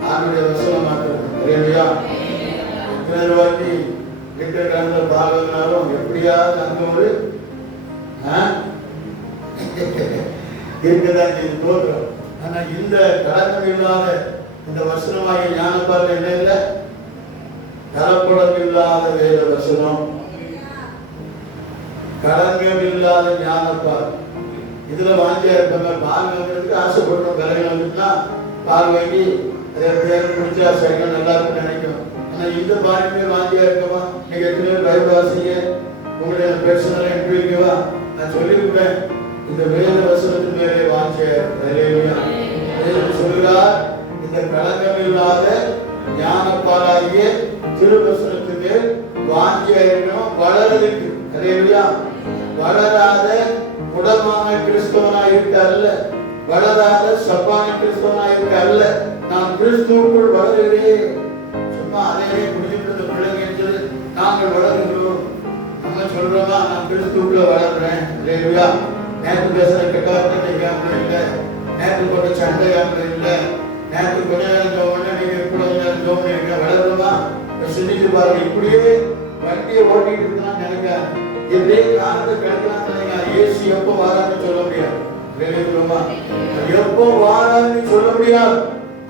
ஆண்டுடைய வசனம் மாற்றம். அல்லேலூயா. இத்தனை வாட்டி இருக்கிற கலந்த பாகங்களாலும் எப்படியாவது அங்க ஒரு இருக்கதான் செய்து தோற்றம். ஆனா இந்த களங்கம் இல்லாத இந்த வசனமாகிய ஞானப்பால் என்ன இல்லை, கலப்படம் இல்லாத வேத வசனம், களங்கம் இல்லாத ஞானப்பால். இதுல வாங்கியா இருப்பாங்க. பால் வாங்குறதுக்கு ஆசைப்படுறோம். விலைகள் வந்துட்டுனா பால் வாங்கி அதை பேர் குடிச்சா சரியா நல்லா இருக்குன்னு நினைக்கும். ஆனா இந்த பாலுமே வாங்கியா இருக்கவா, நீங்க எத்தனை பேர் பைபிள் வாசிங்க, உங்களுடைய பர்சனல் இன்டர்வியூவா நான் சொல்லிவிட்டேன். இந்த வேத வசனத்தின் மேலே வாங்கிய சொல்கிறார், இந்த களங்கம் இல்லாத ஞானப்பாலாகிய திருவசனத்துக்கு வாஞ்சியா இருக்கணும். வளர்றதுக்கு அல்லேலூயா. வளராத முடமான கிறிஸ்தவனா இருக்க அல்ல, வளராத சப்பான கிறிஸ்தவனா இருக்க அல்ல. நான் கிறிஸ்துவுக்குள் வளருகிறேன். சும்மா அதையே குடிச்சிட்டு இருந்த பிள்ளைங்க என்று நாங்கள் வளருகிறோம். நம்ம சொல்றோமா, நான் கிறிஸ்துவுக்குள்ள வளர்றேன். அல்லேலூயா. நேற்று பேசுற கெட்டவார்த்தை கேட்கல இல்லை, நேற்று போட்ட சண்டை கேட்கல இல்லை, நேற்று கொஞ்ச நேரம் ஜோம்னா நீங்க கூட ஜோம் வளருமா சிந்திச்சு பாருங்க. இப்படியே வண்டியை ஓட்டிட்டு இருந்தான்னு நினைக்காது. எப்படியே காலத்தை கிடக்கலாம் நினைக்காது. ஏசு எப்போ வாரான்னு சொல்ல முடியாது. எப்போ வாரான்னு சொல்ல முடியாது.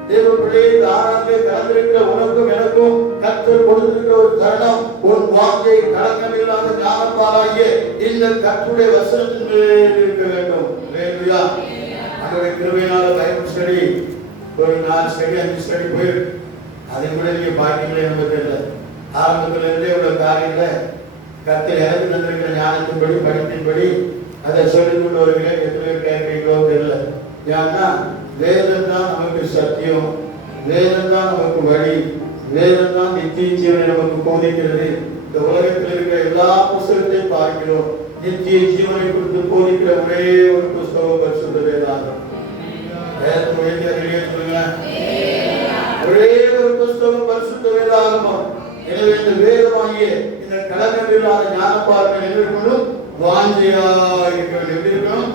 தேவ பிள்ளையை ஆறாந்தே கலந்திருக்கிற உனக்கும் எனக்கும் கர்த்தர் கொடுத்திருக்கிற ஒரு தருணம், ஒரு வார்த்தை களங்கம் இல்லாத ஞானப்பாலாகிய இந்த கர்த்தருடைய வசனத்தின் மேல் இருக்க வேண்டும். அல்லேலூயா. அவருடைய கிருபையினால பைபிள் ஸ்டடி ஒரு 4 ஸ்டடி 5 ஸ்டடி போயிருக்கு. அதை கூட நீங்க பாத்தீங்களே நமக்கு தெரியல. ஆரம்பத்துல இருந்தே உள்ள காரியங்கள கர்த்தர் எனக்கு தந்திருக்கிற ஞானத்தின்படி படிப்பின்படி அதை சொல்லிக் கொண்டு வருகிறேன். எத்தனை பேர் கேட்கிறீங்களோ தெரியல. ஏன்னா வேதம் தான் நமக்கு சத்தியம், வேதம் தான் நமக்கு வழி, வேதம் தான் நித்திய ஜீவனை நமக்கு போதிக்கிறது. இந்த உலகத்தில் இருக்கிற எல்லா புஸ்தகத்தையும் பார்க்கிறோம். நித்திய ஜீவனை குறித்து போதிக்கிற ஒரே ஒரு புஸ்தகம் பரிசுத்த வேதாகம். ஒரே ஒரு புஸ்தகம் பரிசுத்த வேதாகமம். எனவே இந்த வேதமாகிய இந்த களங்கம் இல்லாத ஞானப்பார்வை எதிர்கொள்ளும் வாஞ்சையா இருக்க வேண்டும்.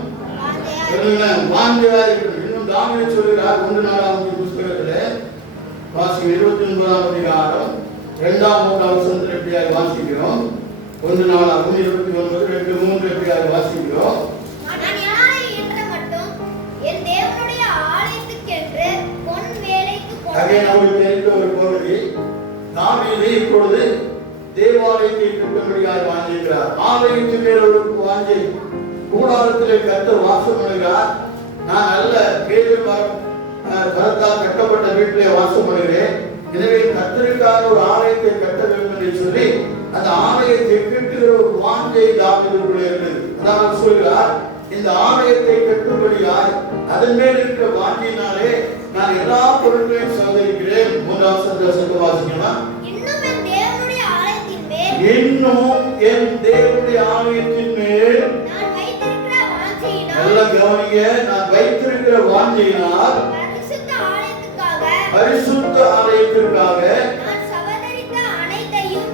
எப்படி இருக்கணும்? வாஞ்சையா இருக்கணும். தாவீது சொல்கிறார் 1 நாளாகமம் புத்தகத்திலே வாசி 29ஆம் அதிகாரம் 2ஆம் 3ஆம் வசனத்தில் எப்படியாக வாசிக்கிறோம். 1 நாளாகமம் 29 2 3 எப்படியாக வாசிக்கிறோம். நான் யாரை என்ற மட்டும் என் தேவனுடைய ஆலயத்துக்கென்று பொன் வேலைக்கு அங்கே நமக்கு தெரிந்த ஒரு பகுதி. தாவீது இப்பொழுது தேவாலயத்தை கட்டும்படியாக வாஞ்சிக்கிறார். ஆலயத்துக்கு ஒரு வாஞ்சை. கூடாரத்திலே கர்த்தர் வாசம் பண்ணுகிறார். நான் நல்ல கேதுரு மரத்தால் கட்டப்பட்ட வீட்டிலே வாசம் பண்ணுகிறேன். எனவே கர்த்தருக்காக ஒரு ஆலயத்தை கட்ட வேண்டும் என்று சொல்லி அந்த ஆலயத்தை கட்டுகிற ஒரு வாஞ்சை தாவீதுக்குள்ளே இருந்தது. அதான் சொல்கிறார், இந்த ஆலயத்தை கட்டும்படியாய் அதன் மேல் இருக்கிற வாஞ்சியினாலே நான் எல்லா பொருட்களையும் சோதரிக்கிறேன். 3ஆம் வசனத்தை வாசிக்கலாம். இன்னும் என் தேவனுடைய ஆலயத்தின் மேல் நான் வைத்திருக்கிற வாஞ்சையினால். நல்ல கவனிங்க. வைத்திருக்கிற வாஞ்சையினால் பரிசுத்த ஆலயத்திற்காக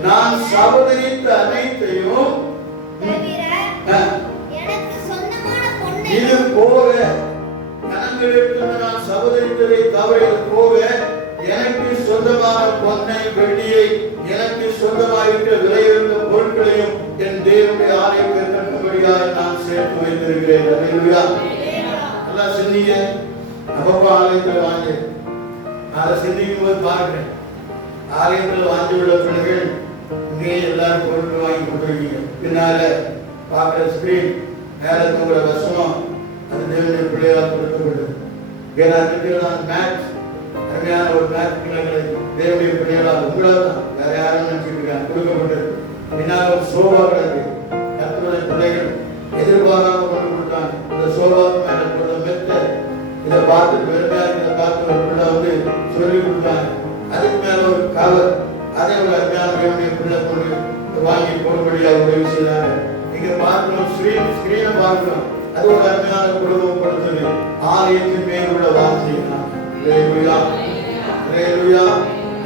நான் சபதரித்த அனைத்தையும் இது போக கணங்களிலிருந்து நான் சபதரித்ததை தவிர போக எனக்கு சொந்தமான பொன்னை வெள்ளியை எனக்கு சொந்தமாயிருக்கிற விலையுள்ள பொருட்களையும் என் தேவனுடைய ஆலயத்தை கட்டும்படியாக நான் சேர்த்து வைத்திருக்கிறேன். அல்லேலூயா. நல்லா சிந்திங்க. அப்பப்போ ஆலயத்தில் வாங்கி அதை சிந்திக்கும் போது பார்க்கிறேன், ஆலயத்தில் வாங்கி உள்ள பிள்ளைகள் இங்கே எல்லாரும் பொருட்கள் வாங்கி கொண்டிருக்கீங்க. பின்னால பார்க்கிற ஸ்கிரீன் மேல தூங்குற வசனம் அது தேவனுடைய பிள்ளையால் கொடுக்கப்பட்டது. ஏன்னா மேட்ச் அருமையான ஒரு மேட்ச் பிள்ளைகளை தேவனுடைய பிள்ளைகளால் உங்களால் தான், வேற யாரும் நினைச்சிட்டு இருக்காங்க, கொடுக்கப்பட்டது. பின்னால் ஒரு சோபா கிடக்கு, கர்த்தருடைய பிள்ளைகள் எதிர்பாராம கொண்டு கொடுத்தாங்க. இந்த சோபாவுக்கு மேல போட மெத்த இதை பார்த்து பெருமையா இதை பார்த்து ஒரு பிள்ளை வந்து சொல்லி கொடுத்தாங்க. அதுக்கு மேல ஒரு கவர், அதே ஒரு அருமையான தேவனுடைய பிள்ளை கொண்டு வாங்கி போடும்படியாக உதவி செய்தாங்க. இங்க பார்க்கணும், ஸ்கிரீனை பார்க்கணும், அது ஒரு அருமையான குடும்பம் கொடுத்தது. ஆலயத்தின் மேல் உள்ள வாஞ்சை.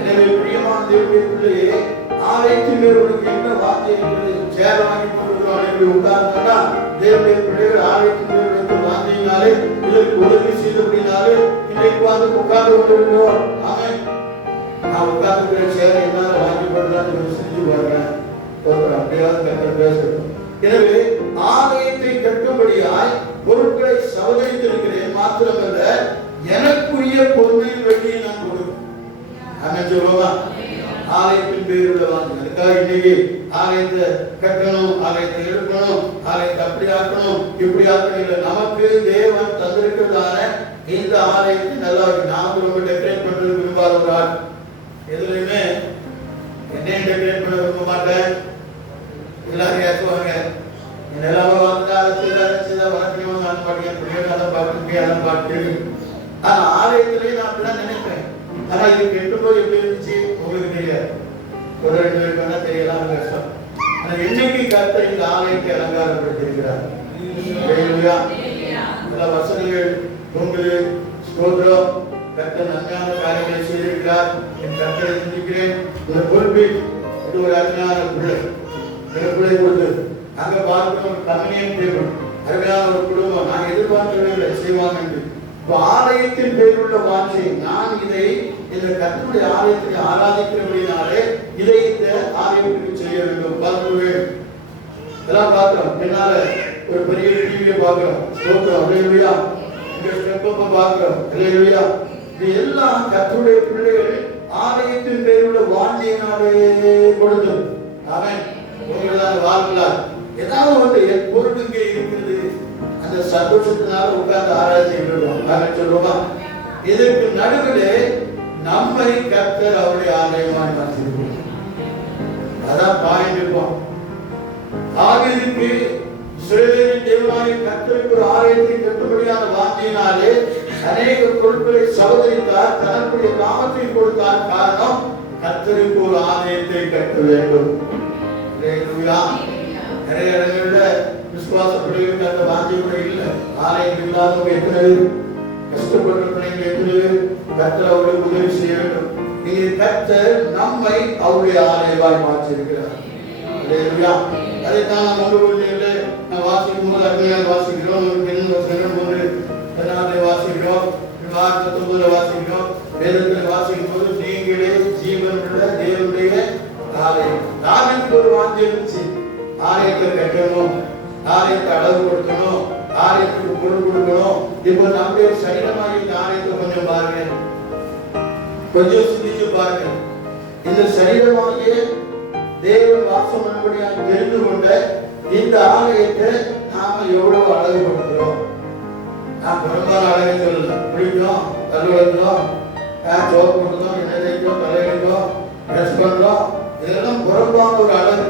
எனவே பிரியமான தேவனுடைய பிள்ளையே, ஆலயத்தின் மேல் உனக்கு என்ன வாஞ்சை என்பது சேர வாங்கி கொண்டிருக்கிறோம் உட்கார்ந்தா தேவனுடைய பிள்ளைகள் ஆலயத்தின் மேல் வைத்து வாஞ்சினாலே இதற்கு உதவி செய்தபடினாலே இன்னைக்கு வந்து உட்கார்ந்து கொண்டிருக்கிறோம். ஆமென். நான் உட்கார்ந்து சேர என்னால வாங்கி போடுறான்னு செஞ்சு பாருங்க, அப்படியாவது கத்தர் பேசணும். எனவே ஆலயத்தை கட்டும்படியாய் பொருட்களை சவதரித்திருக்கிறேன், மாத்திரமல்ல எனக்குரிய பொன்னை வெள்ளியை நான் கொடுக்கிறேன். சொல்லுவா ஆலயத்தின் பேருள்ள வாங்க. அதுக்காக இன்னைக்கு ஆலயத்தை கட்டணும், ஆலயத்தை எடுக்கணும், ஆலயத்தை அப்படி ஆக்கணும் இப்படி ஆக்கணும் இல்லை. நமக்கு தேவன் தந்திருக்கிறதான இந்த ஆலயத்தை நல்லா நாம ரொம்ப டெக்கரேட் பண்றது விரும்பாத ஒரு ஆள். எதுலையுமே என்னையும் டெக்கரேட் பண்ண விரும்ப மாட்டேன். எல்லாரும் ஏற்றுவாங்க, நிலவை வந்து அதை வளர்க்கணும், நான் பாட்டு பிள்ளைகள் அதை பார்த்து அதை பாட்டு. ஆனா ஆலயத்திலேயே நான் அப்படிதான் நினைப்பேன். ஆனா இது கெட்டும்போது எப்படி இருந்துச்சு உங்களுக்கு தெரியாது, ஒரு 2 பேருக்கு வேணா தெரியலாம், கஷ்டம். ஆனா என்னைக்கு கர்த்தர் இந்த ஆலயத்தை அலங்காரப்படுத்தியிருக்கிறார். சில வசனங்கள் உங்களை ஸ்தோத்திரம், கர்த்தர் நன்மையான காரியங்களை செய்திருக்கிறார். என் கர்த்தரை சிந்திக்கிறேன். ஒரு பொறுப்பு, இது ஒரு அருமையான பிள்ளை பிள்ளை கொடுத்து அங்க பார்க்கணும். ஒரு கம்யூனியன் டேபிள், அருமையான ஒரு குடும்பம். நான் எதிர்பார்க்கவே செய்வாங்க என்று. இப்போ ஆலயத்தின் பேருள்ள வாஞ்சை, நான் இதை இந்த கர்த்தருடைய ஆலயத்தை ஆராதிக்கிறபடினாலே இதை இந்த ஆலயத்துக்கு செய்ய வேண்டும். பார்க்கிறேன், இதெல்லாம் பார்க்கிறோம். பின்னால ஒரு பெரிய டிவியை பார்க்கிறோம், ஸ்தோத்திரம், அல்லேலூயா. இங்க ஸ்டெப்பை பார்க்கிறோம், அல்லேலூயா. இது எல்லாம் கர்த்தருடைய பிள்ளைகள் ஆலயத்தின் பேருள்ள வாஞ்சையினாலே கொடுத்து. ஆமென். உங்களோட வாழ்க்கை ஏதாவது ஒன்று என் பொருள் இங்கே இருக்கிறது, அந்த சந்தோஷத்தினால உட்கார்ந்து ஆராய்ச்சி சொல்லுவா. இதற்கு நடுவிலே நம்மை கர்த்தர் அவருடைய ஆலயமாய் மாற்றிருக்கோம். அதான் பாயிண்ட் இருக்கும். ஆகியதுக்கு இஸ்ரவேலின் தேவனாகிய கர்த்தருக்கு ஒரு ஆலயத்தை கட்டும்படியான வாஞ்சையினாலே அநேக பொருட்களை சவதரித்தார், தனக்குரிய நாமத்தை கொடுத்தார். காரணம், கர்த்தருக்கு ஒரு ஆலயத்தை கட்ட வேண்டும். நிறைய இடங்கள்ல விசுவாசப்படுகிறது அந்த வாஞ்சை கூட இல்லை. ஆலயம் இல்லாதவங்க எத்தனை கஷ்டப்படுற பிள்ளைங்க எத்தனை கர்த்தர் அவர்களுக்கு உதவி செய்ய வேண்டும். இங்கே கர்த்தர் நம்மை அவருடைய ஆலயமாய் மாற்றிருக்கிறார். அதைத்தான் நாம் நான் வாசிக்கும் போது அருமையாக வாசிக்கிறோம். வாசிக்கிறோம், 19 வாசிக்கிறோம். வேதத்தில் வாசிக்கும் போது நீங்களே ஜீவன் உள்ள தேவனுடைய ஆலயம். தாவீதுக்கு ஒரு வாஞ்சை இருந்துச்சு, ஆலயத்தை கட்டணும், ஆலயத்தை அளவு கொடுக்கணும், ஆலயத்துக்கு பொருள் கொடுக்கணும். இப்போ நம்முடைய சரீரமாக இந்த ஆலயத்தை கொஞ்சம் பாருங்க, கொஞ்சம் சிந்திச்சு பாருங்க. இந்த சரீரமாகிய தேவன் வாசம் பண்ணும்படியாக தெரிந்து கொண்ட இந்த ஆலயத்தை நாம எவ்வளவு அழகு படுத்துறோம். நான் பெரும்பாலும் அழகை சொல்லல, பிடிக்கும், கல்வெடுக்கிறோம், சோப்பு கொடுத்தோம், எண்ணெய் தேய்க்கிறோம், தலையெடுக்கிறோம், ட்ரெஸ் பண்றோம், இதெல்லாம் புறம்பான ஒரு அழகு.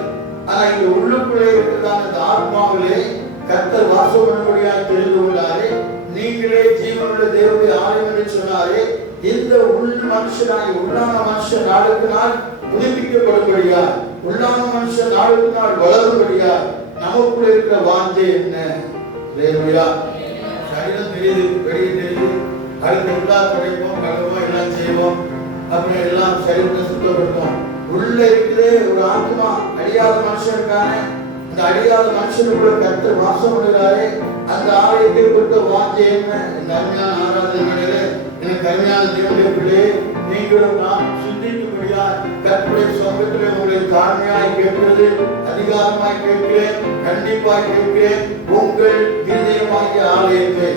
ஆனா இந்த உள்ளுக்குள்ளே இருக்கிறதான இந்த ஆத்மாவிலே கர்த்தர் வாசம் பண்ணும்படியாக தெரிந்து கொண்டாரே. நீங்களே ஜீவனுள்ள தேவனுடைய ஆலயம் என்று சொன்னாரே. இந்த உள் மனுஷனாய் உள்ளான மனுஷன் நாளுக்கு நாள் புதுப்பிக்கப்படும்படியா, உள்ளான மனுஷன் நாளுக்கு நாள் வளரும்படியா நமக்குள்ள இருக்கிற வாஞ்சை என்ன? சரீரம் தெரியுது, வெளியே தெரியுது. அடுத்து உள்ளா துடைப்போம், கழுவோம், எல்லாம் செய்வோம். அப்புறம் எல்லாம் சரீரத்தை சுத்தப்படுத்தும். உள்ள இருக்குது ஒரு ஆத்மா, அழியாத மனுஷன் இருக்கானே. அந்த அழியாத மனுஷனுக்குள்ள கர்த்தர் வாசம் பண்ணுகிறாரே. அந்த ஆலயத்தை கொடுத்த வாஞ்சை என்ன? இந்த அருமையான ஆராதனைகளிலே எனக்கு அருமையான தேவனுடைய பிள்ளையே, நீங்களும் நான் சிந்திக்கும்படியா கர்த்தருடைய சமூகத்திலே உங்களை தாழ்மையாய் கேட்கிறது, அதிகாரமாய் கேட்கிறேன், கண்டிப்பாய் கேட்கிறேன். உங்கள் இருதயமாகிய ஆலயத்தை,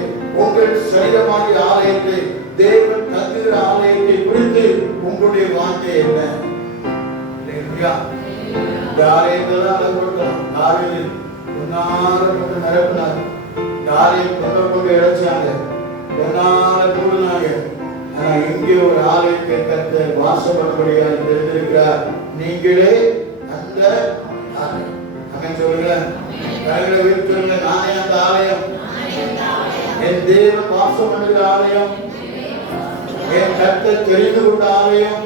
உங்கள் சரீரமாகிய ஆலயத்தை, தேவன் தங்குகிற ஆலயத்தை குறித்து உங்களுடைய வாஞ்சை என்ன? இந்த ஆலயத்தை தான் அழகுபடுத்தலாம். காலையில் கொண்டு நிரப்பினார். இந்த ஆலயம் கொண்டு இழைச்சாங்க, கொண்டாட கூடுனாங்க. ஆனா இங்கே ஒரு ஆலயத்தை கர்த்தர் வாசப்படும்படியாக தெரிந்திருக்கிறார். நீங்களே அந்த அவன் சொல்லுங்களேன், சொல்லுங்க, நானே அந்த ஆலயம், என் தேவன் வாசம் பண்ணுகிற ஆலயம், என் கர்த்தர் தெரிந்து கொண்ட ஆலயம்,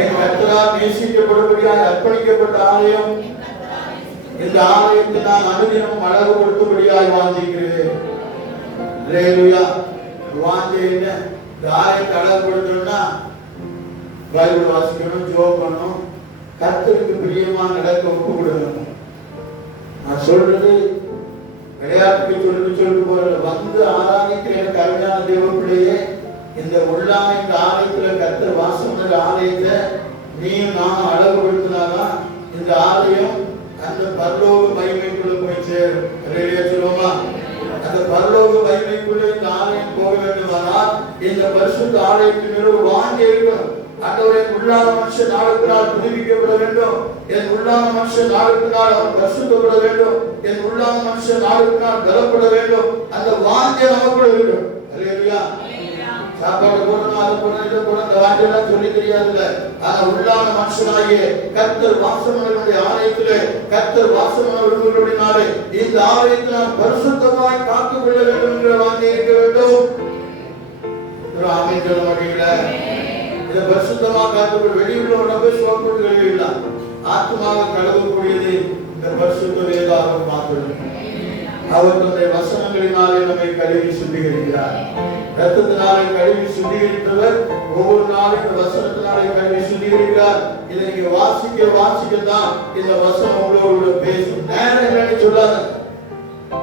என் கர்த்தரால் நேசிக்கப்படும்படியாக அர்ப்பணிக்கப்பட்ட ஆலயம். இந்த ஆலயத்தை நான் அனுதினமும் அழகுபடுத்தும்படியாக வாஞ்சிக்கிறேன். அல்லேலூயா. வாஞ்சை என்ன? இந்த ஆலயத்தை அழகுபடுத்தணும்னா பைபிள் வாசிக்கணும், ஜெபம் பண்ணணும், கர்த்தருக்கு பிரியமா நடக்க ஒப்பு கொடுக்கணும். நான் சொல்றது விளையாட்டுக்கு சொல்லிட்டு போறது. வந்து ஆராதிக்கிற எனக்கு அருமையான தேவ பிள்ளையே, இந்த உள்ளான இந்த ஆலயத்துல கர்த்தர் வாசம் பண்ணுற ஆலயத்தை நீயும் நானும் அழகுபடுத்தினாதான் இந்த ஆலயம் அந்த பரலோக மகிமைக்குள்ள போய் சேரும். சொல்லுவோமா? அந்த பரலோக மகிமைக்குள்ள இந்த ஆலயம் போக வேண்டுமானால் இந்த பரிசுத்த ஆலயத்தின் மேல் ஒரு வாஞ்சை இருக்கணும். ஆண்டவரே, உள்ளான மனுஷன் நாளுக்கு நாள் புதுப்பிக்கப்பட வேண்டும். என் உள்ளான மனுஷன் நாளுக்கு நாள் அவன் பரிசுத்தப்பட வேண்டும். என் உள்ளான மனுஷன் நாளுக்கு நாள் பலப்பட வேண்டும். அந்த வாஞ்சை நமக்குள்ள இருக்கும். அல்லேலூயா. சாப்பாடு போடணும், அதை போடணும், இதை போடணும், இந்த வாஞ்சையெல்லாம் சொல்லி தெரியாதுல்ல. ஆனா உள்ளான மனுஷனாகிய கர்த்தர் வாசமனுடைய ஆலயத்திலே கர்த்தர் வாசமன விரும்புகிறபடினாலே இந்த ஆலயத்தை நாம் பரிசுத்தமாய் காத்துக் கொள்ள வேண்டும் என்ற வாஞ்சை இருக்க வேண்டும். ஆமென் சொல்ல மாட்டீங்களா? இதை பரிசுத்தமாக காத்துக்கொள்ள வெளியுள்ள உடம்பை சோப்பு கழுவிடலாம். ஆத்மாவை கழுவக்கூடியது இந்த பரிசுத்த வேதாகம் மாத்திரம். அவர் தன்னுடைய வசனங்களினாலே நம்மை கழுவி சுத்திகரிக்கிறார். ரத்தத்தினாலே கழுவி சுத்திகரித்தவர் ஒவ்வொரு நாளும் இந்த வசனத்தினாலே கழுவி சுத்திகரிக்கிறார். இதை நீங்க வாசிக்கத்தான் இந்த வசனம் உங்களோட பேசும். நேரம் சொல்லாத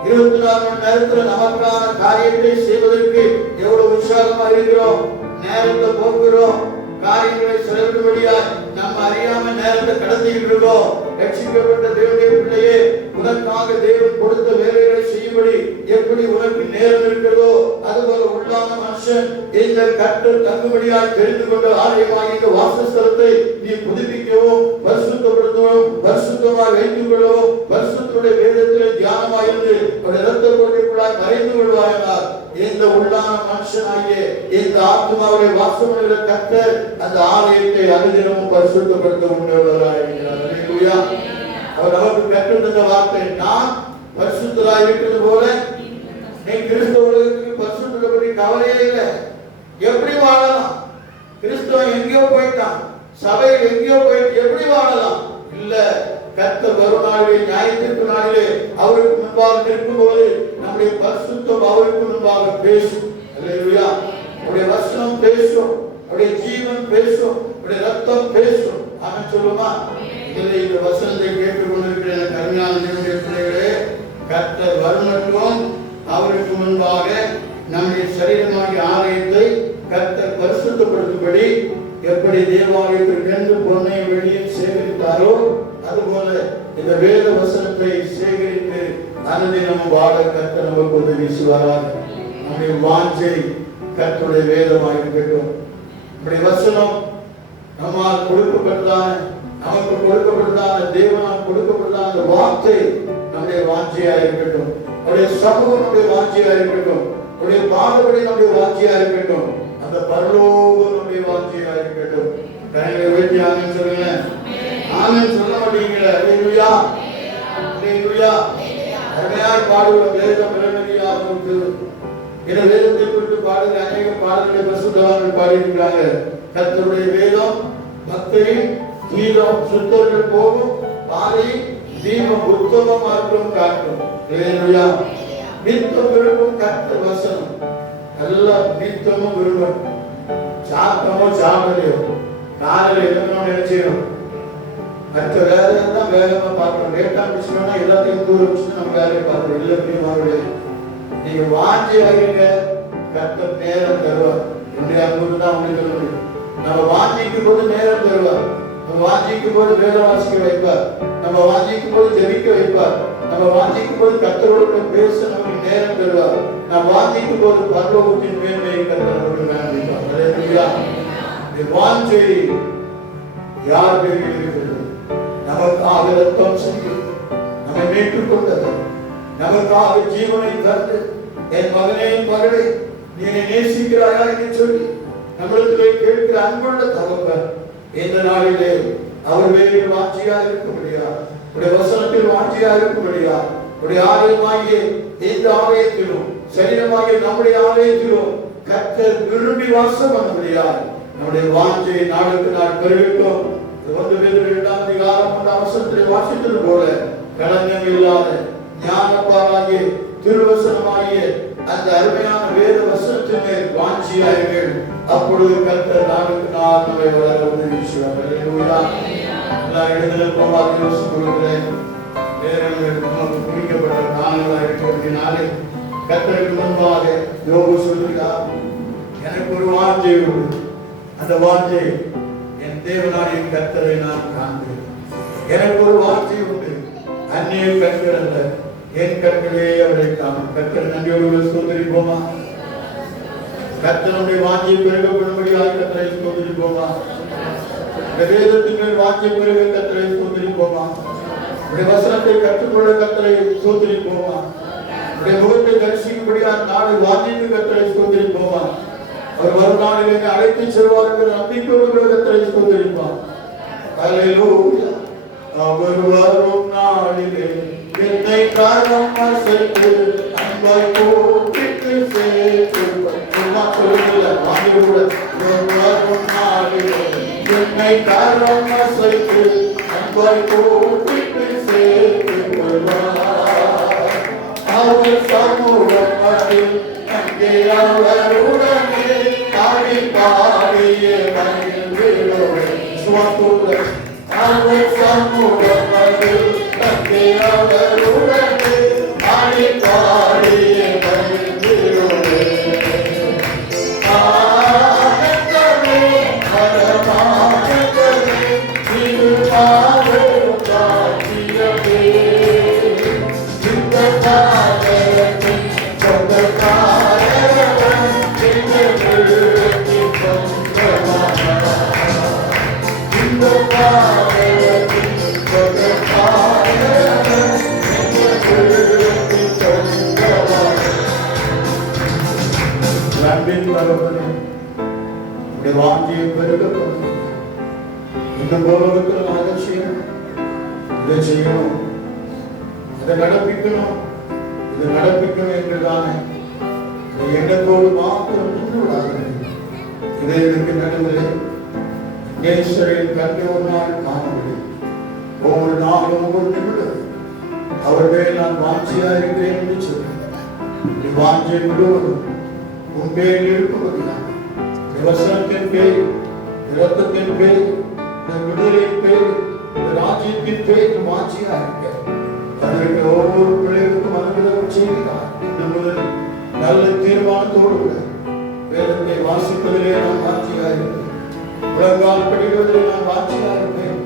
24 மணி நேரத்துல நமக்கான காரியத்தை செய்வதற்கு எவ்வளவு உற்சாகமா இருக்கிறோம், நேரத்தை போக்குகிறோம், காரியங்களை செலவிடும்படியாய் நம்ம அறியாம நேரத்தை கடத்திக்கிட்டு இருக்கோம். ரட்சிக்கப்பட்ட தேவனுடைய பிள்ளையே, உனக்காக தேவன் கொடுத்த வேலைகளை செய்யும்படி எப்படி உனக்கு நேரம் இருக்கிறதோ அதுபோல உள்ளான மனுஷன் இந்த கர்த்தர் தங்கும்படியாய் தெரிந்து கொண்ட ஆலயமாகிய இந்த வாசஸ்தலத்தை நீ புதுப்பிக்கவும் பரிசுத்தப்படுத்தவும் பரிசுத்தமாக வைத்துக் கொள்ளவும் பரிசுத்தருடைய வேதத்திலே தியானமாயிருந்து ஒரு இரத்த கோட்டைக்குள்ளாய் மறைந்து கொள்வாயானால் இந்த உள்ளான மனுஷனாகிய இந்த ஆத்மாவுடைய வாசமுள்ள கர்த்தர் அந்த ஆலயத்தை அனுதினமும் பரிசுத்தப்படுத்த உண்டவராய் இருக்கிறார். அல்லேலூயா. அவர் நமக்கு கற்றுத்தந்த வார்த்தை, நான் பரிசுத்தராய் இருக்கிறது போல நீ கிறிஸ்தவர்களுக்கு பரிசுத்தத்தை பற்றி கவலையே இல்லை. எப்படி வாழலாம்? கிறிஸ்தவன் எங்கேயோ போயிட்டான், சபையில் எங்கேயோ போயிட்டு எப்படி வாழலாம்? இல்ல, கர்த்தர் வரும் நாளிலே, நியாயத்தீர்ப்பு நாளிலே அவருக்கு முன்பாக நிற்கும் போது நம்முடைய பரிசுத்தம் அவருக்கு முன்பாக பேசும். அல்லேலூயா. அவருடைய வசனம் பேசும், அவருடைய ஜீவன் பேசும், அவருடைய ரத்தம் பேசும். ஆமென் சொல்லுமா? இந்த வசனத்தை கேட்டுக் கொண்டிருக்கிற கருணையான தேவனுடைய பிள்ளைகளே, கர்த்தர் வருமட்டும் அவருக்கு முன்பாக நம்முடைய சரீரமாகிய ஆலயத்தை கர்த்தர் பரிசுத்தப்படுத்தும்படி எப்படி தேவாலயத்திற்கு பொன்னை வெளியே சேகரித்தாரோ அதுபோல இந்த வேத வசனத்தை சேகரித்து அனுதினம் வாழ கர்த்தர் நமக்கு உதவி செய்வார். நம்முடைய வாஞ்சை கர்த்தருடைய வேதமாக இருக்கட்டும். நம்முடைய வசனம் நம்மால் கொடுக்கப்பட்டதான, நமக்கு கொடுக்கப்பட்டதான, தேவனால் கொடுக்கப்பட்டதான அந்த வார்த்தை நம்முடைய வாஞ்சையா இருக்கட்டும். அவருடைய சமூகம் நம்முடைய வாஞ்சையா இருக்கட்டும். அவருடைய பாடுபடி நம்முடைய வாஞ்சையா இருக்கட்டும். அந்த பரலோகம் நம்முடைய வாஞ்சையா இருக்கட்டும். கைகளை உயர்த்தி ஆமென் சொல்லுங்க. ஆமென் சொல்ல மாட்டீங்களா? அல்லேலூயா. அல்லேலூயா. அருமையாய் பாடுவோம். வேதம் பிரமதியாக இருக்குது. இந்த வேதத்தை குறித்து பாடுகிற அநேக பாடல்களை பரிசுத்தவான்கள் பாடியிருக்கிறாங்க. கர்த்தருடைய வேதம் பக்தரின் கீதம், சுத்தர்கள் போகும் பாதை, தீபம் உத்தமம் அர்ப்பம் காட்டும். அல்லேலூயா. நித்தம் விரும்பும் கர்த்தர் வசனம். நல்லா நித்தமும் விரும்பும். சாப்பிட்டோமோ சாப்பிடலையோ காலையில் எழுந்தோம்னு நினைச்சிடும். அடுத்த வேலை தான் வேகமா பார்க்கணும். லேட்டா முடிச்சோம்னா எல்லாத்தையும் தூர வச்சுட்டு நம்ம வேலையை பார்க்கணும். இல்லை நீங்க வாஞ்சி ஆகிங்க, கர்த்தர் நேரம் தருவார். தான் உங்களுக்கு முடியும். நம்ம வாஞ்சிக்கும் போது நேரம் தருவார். நம்ம வாஞ்சிக்கும் போது வேத வாசிக்க வைப்பார். நம்ம வாஞ்சிக்கும் போது ஜெபிக்க வைப்பார். நம்ம வாஞ்சிக்கும் போது கர்த்தரோட பேச நமக்கு நேரம் தருவார். நம்ம வாஞ்சிக்கும் போது பரலோகத்தின் மேன்மையை கர்த்தர் நமக்கு காண்பிப்பார். அல்லேலூயா. இந்த வாஞ்சை யார் பேரில் இருக்கிறது? நமக்காக ரத்தம் சிந்தி நம்மை மீட்டுக் கொண்டது, நமக்காக ஜீவனை தந்து, என் மகனே மகளே நீ என்னை நேசிக்கிறாயா என்று சொல்லி நம்மிடத்திலே கேட்கிற அன்புள்ள தகப்பன் இந்த நாளிலே அவர் வேறில் வாஞ்சியா இருக்கும்படியா, உடைய வசனத்தில் வாஞ்சியா இருக்கும்படியா, உடைய ஆலயமாகிய இந்த ஆலயத்திலும் சரீரமாகிய நம்முடைய ஆலயத்திலும் கர்த்தர் விரும்பி வாசம் பண்ணும்படியா நம்முடைய வாஞ்சை நாளுக்கு நாள் பெருகிட்டோம். 1 பேதுரு 2ஆம் அதிகாரம் 1ஆம் வசனத்தில் வாசித்தது போல களங்கம் இல்லாத ஞானப்பாலாகிய திருவசனமாகிய அந்த அருமையான வேத வசனத்தின் மேல் வாஞ்சியாயிருங்கள். அப்பொழுது கர்த்தர் நாளுக்கு நாள் நம்மை வளர உதவி செய்வார். அல்லேலூயா. எல்லா இடங்களிலும் யோசித்துக் கொள்கிறேன். நேரங்கள் நமக்கு குறிக்கப்பட்ட காலங்களாக இருக்கிறதுனாலே கர்த்தருக்கு முன்பாக யோபு சொல்கிறார், எனக்கு ஒரு வாஞ்சை உண்டு. அந்த வாஞ்சை என் தேவனாகிய கர்த்தரை நான் காண்கிறேன். எனக்கு ஒரு வாஞ்சை உண்டு. அந்நிய கண்கள் அல்ல, என் கண்களே அவரை காணும். கர்த்தர் நன்றியோடு ஸ்தோத்திரிப்போமா? கர்த்தருடைய வாஞ்சை பெருகப்படும்படியாக கர்த்தரை ஸ்தோத்திரிப்போமா? வேதத்தின் மேல் வாஞ்சை பெருக கர்த்தரை ஸ்தோத்திரிப்போமா? வசனத்தை கற்றுக்கொள்ள கர்த்தரை ஸ்தோத்திரிப்போமா? முகத்தை தரிசிக்கும்படியாக நாடு வாஞ்சித்து கர்த்தரை ஸ்தோத்திரிப்போமா? அவர் வரும் நாளிலே அழைத்து செல்வார் என்ற நம்பிக்கையோடு கர்த்தரை ஸ்தோத்திரிப்பார். அல்லேலூயா. அவர் வரும் நாளிலே என்னை காரணம் அசைத்து அன்பாய் கூப்பிட்டு சேர்த்துவார். சொல்லுங்க வாங்கிவிட. வரும் நாளிலே என்னை காரணம் அசைத்து அன்பாய் கூப்பிட்டு சேர்த்துவார். அவர் சமூகத்தில் அங்கே அவருடனே ஆடி பாடிய மகிழ்விலோடு சுவத்துள்ள அவர் சமூகத்தில் அங்கே அவருடனே ஆடி பாடிய மகிழ்விலோடு ஆனந்தமே பரமானந்தமே இது பாவம் காட்சியமே இந்த பாவத்தின் வாஞ்சியை பெருகப்படும். இந்த உலகத்தில் அதை செய்யணும், இதை செய்யணும், இதை நடப்பிக்கணும், இதை நடப்பிக்கணும் என்றுதானே எண்ணத்தோடு மாத்திரம் நின்று விடாது. இதைகளுக்கு நடுவில் நேசரின் கண்ணை ஒரு நாள் காணவில்லை. ஒவ்வொரு நாளும் ஒவ்வொரு நிமிடம் அவர்களே நான் வாஞ்சியா இருக்கிறேன் என்று சொல்லி வாஞ்சை முழுவதும் உன் பேரில் இருப்பவர்கள் விவசாயத்தின் பேர், இரத்தத்தின் பேர், விடுதலையின் பேர், ராஜ்யத்தின் பேர் வாஞ்சியா இருக்க அதற்கு ஒவ்வொரு பிள்ளைகளுக்கும் அனுகிரகம் செய்கிறார். இந்த முதல் நல்ல தீர்மானத்தோடு கூட வேதத்தை வாசிப்பதிலே நான் வாஞ்சியா இருப்பேன். உலகால் படிவதிலே நான் வாஞ்சியா இருப்பேன்.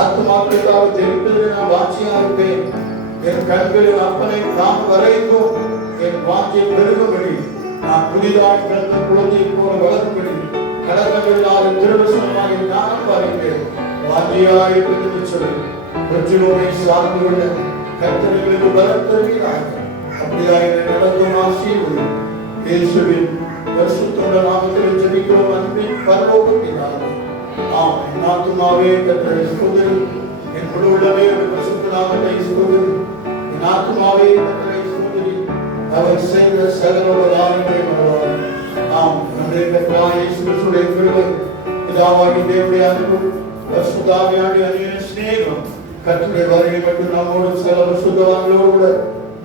ஆத்மாக்களுக்காக தெரிவிப்பதிலே நான் வாஞ்சியா இருப்பேன். என் கண்களில் அப்பனை நான் வரைந்தோம் என் வாஞ்சை பெருகும்படி நான் புதிதாக பிறந்த குழந்தை போல வளரும்படி கலக்கமில்லாத திருவசனமாக ஞானம் பாருங்கள். வாஞ்சியாயிருப்பது சொல்லி பிரச்சனை சார்ந்து கொள்ள கர்த்தர்களுக்கு பலம் தருகிறார். அப்படியாக நடந்தும் ஆசீர்வதி இயேசுவின் பரிசுத்த நாமத்தில் ஜெபிக்கிறோம். அன்பின் பரலோக பிதாவே, ஆமென். என் ஆத்துமாவே கர்த்தரை ஸ்தோத்திரி, என் முழு உள்ளமே பரிசுத்த நாமத்தை ஸ்தோத்திரி. என் ஆத்துமாவே கர்த்தரை ஸ்தோத்திரி, அவர் செய்த சகல உபகாரங்களை மறவாதே. ஆம், நம்முடைய கர்த்தராகிய இயேசு கிறிஸ்துவின் கிருபை, பிதாவாகிய தேவனுடைய அன்பு, பரிசுத்த ஆவியானவருடைய அன்பின் சிநேகம், கர்த்தருடைய வருகை மட்டும் நம்மோடு சகல பரிசுத்தவான்களோடு கூட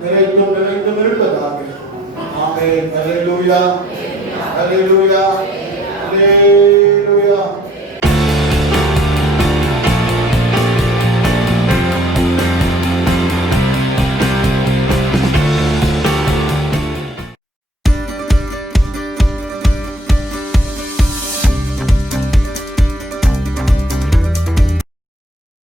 நிறைந்தும் இருப்பதாக ஹalleluya ஹalleluya ஹalleluya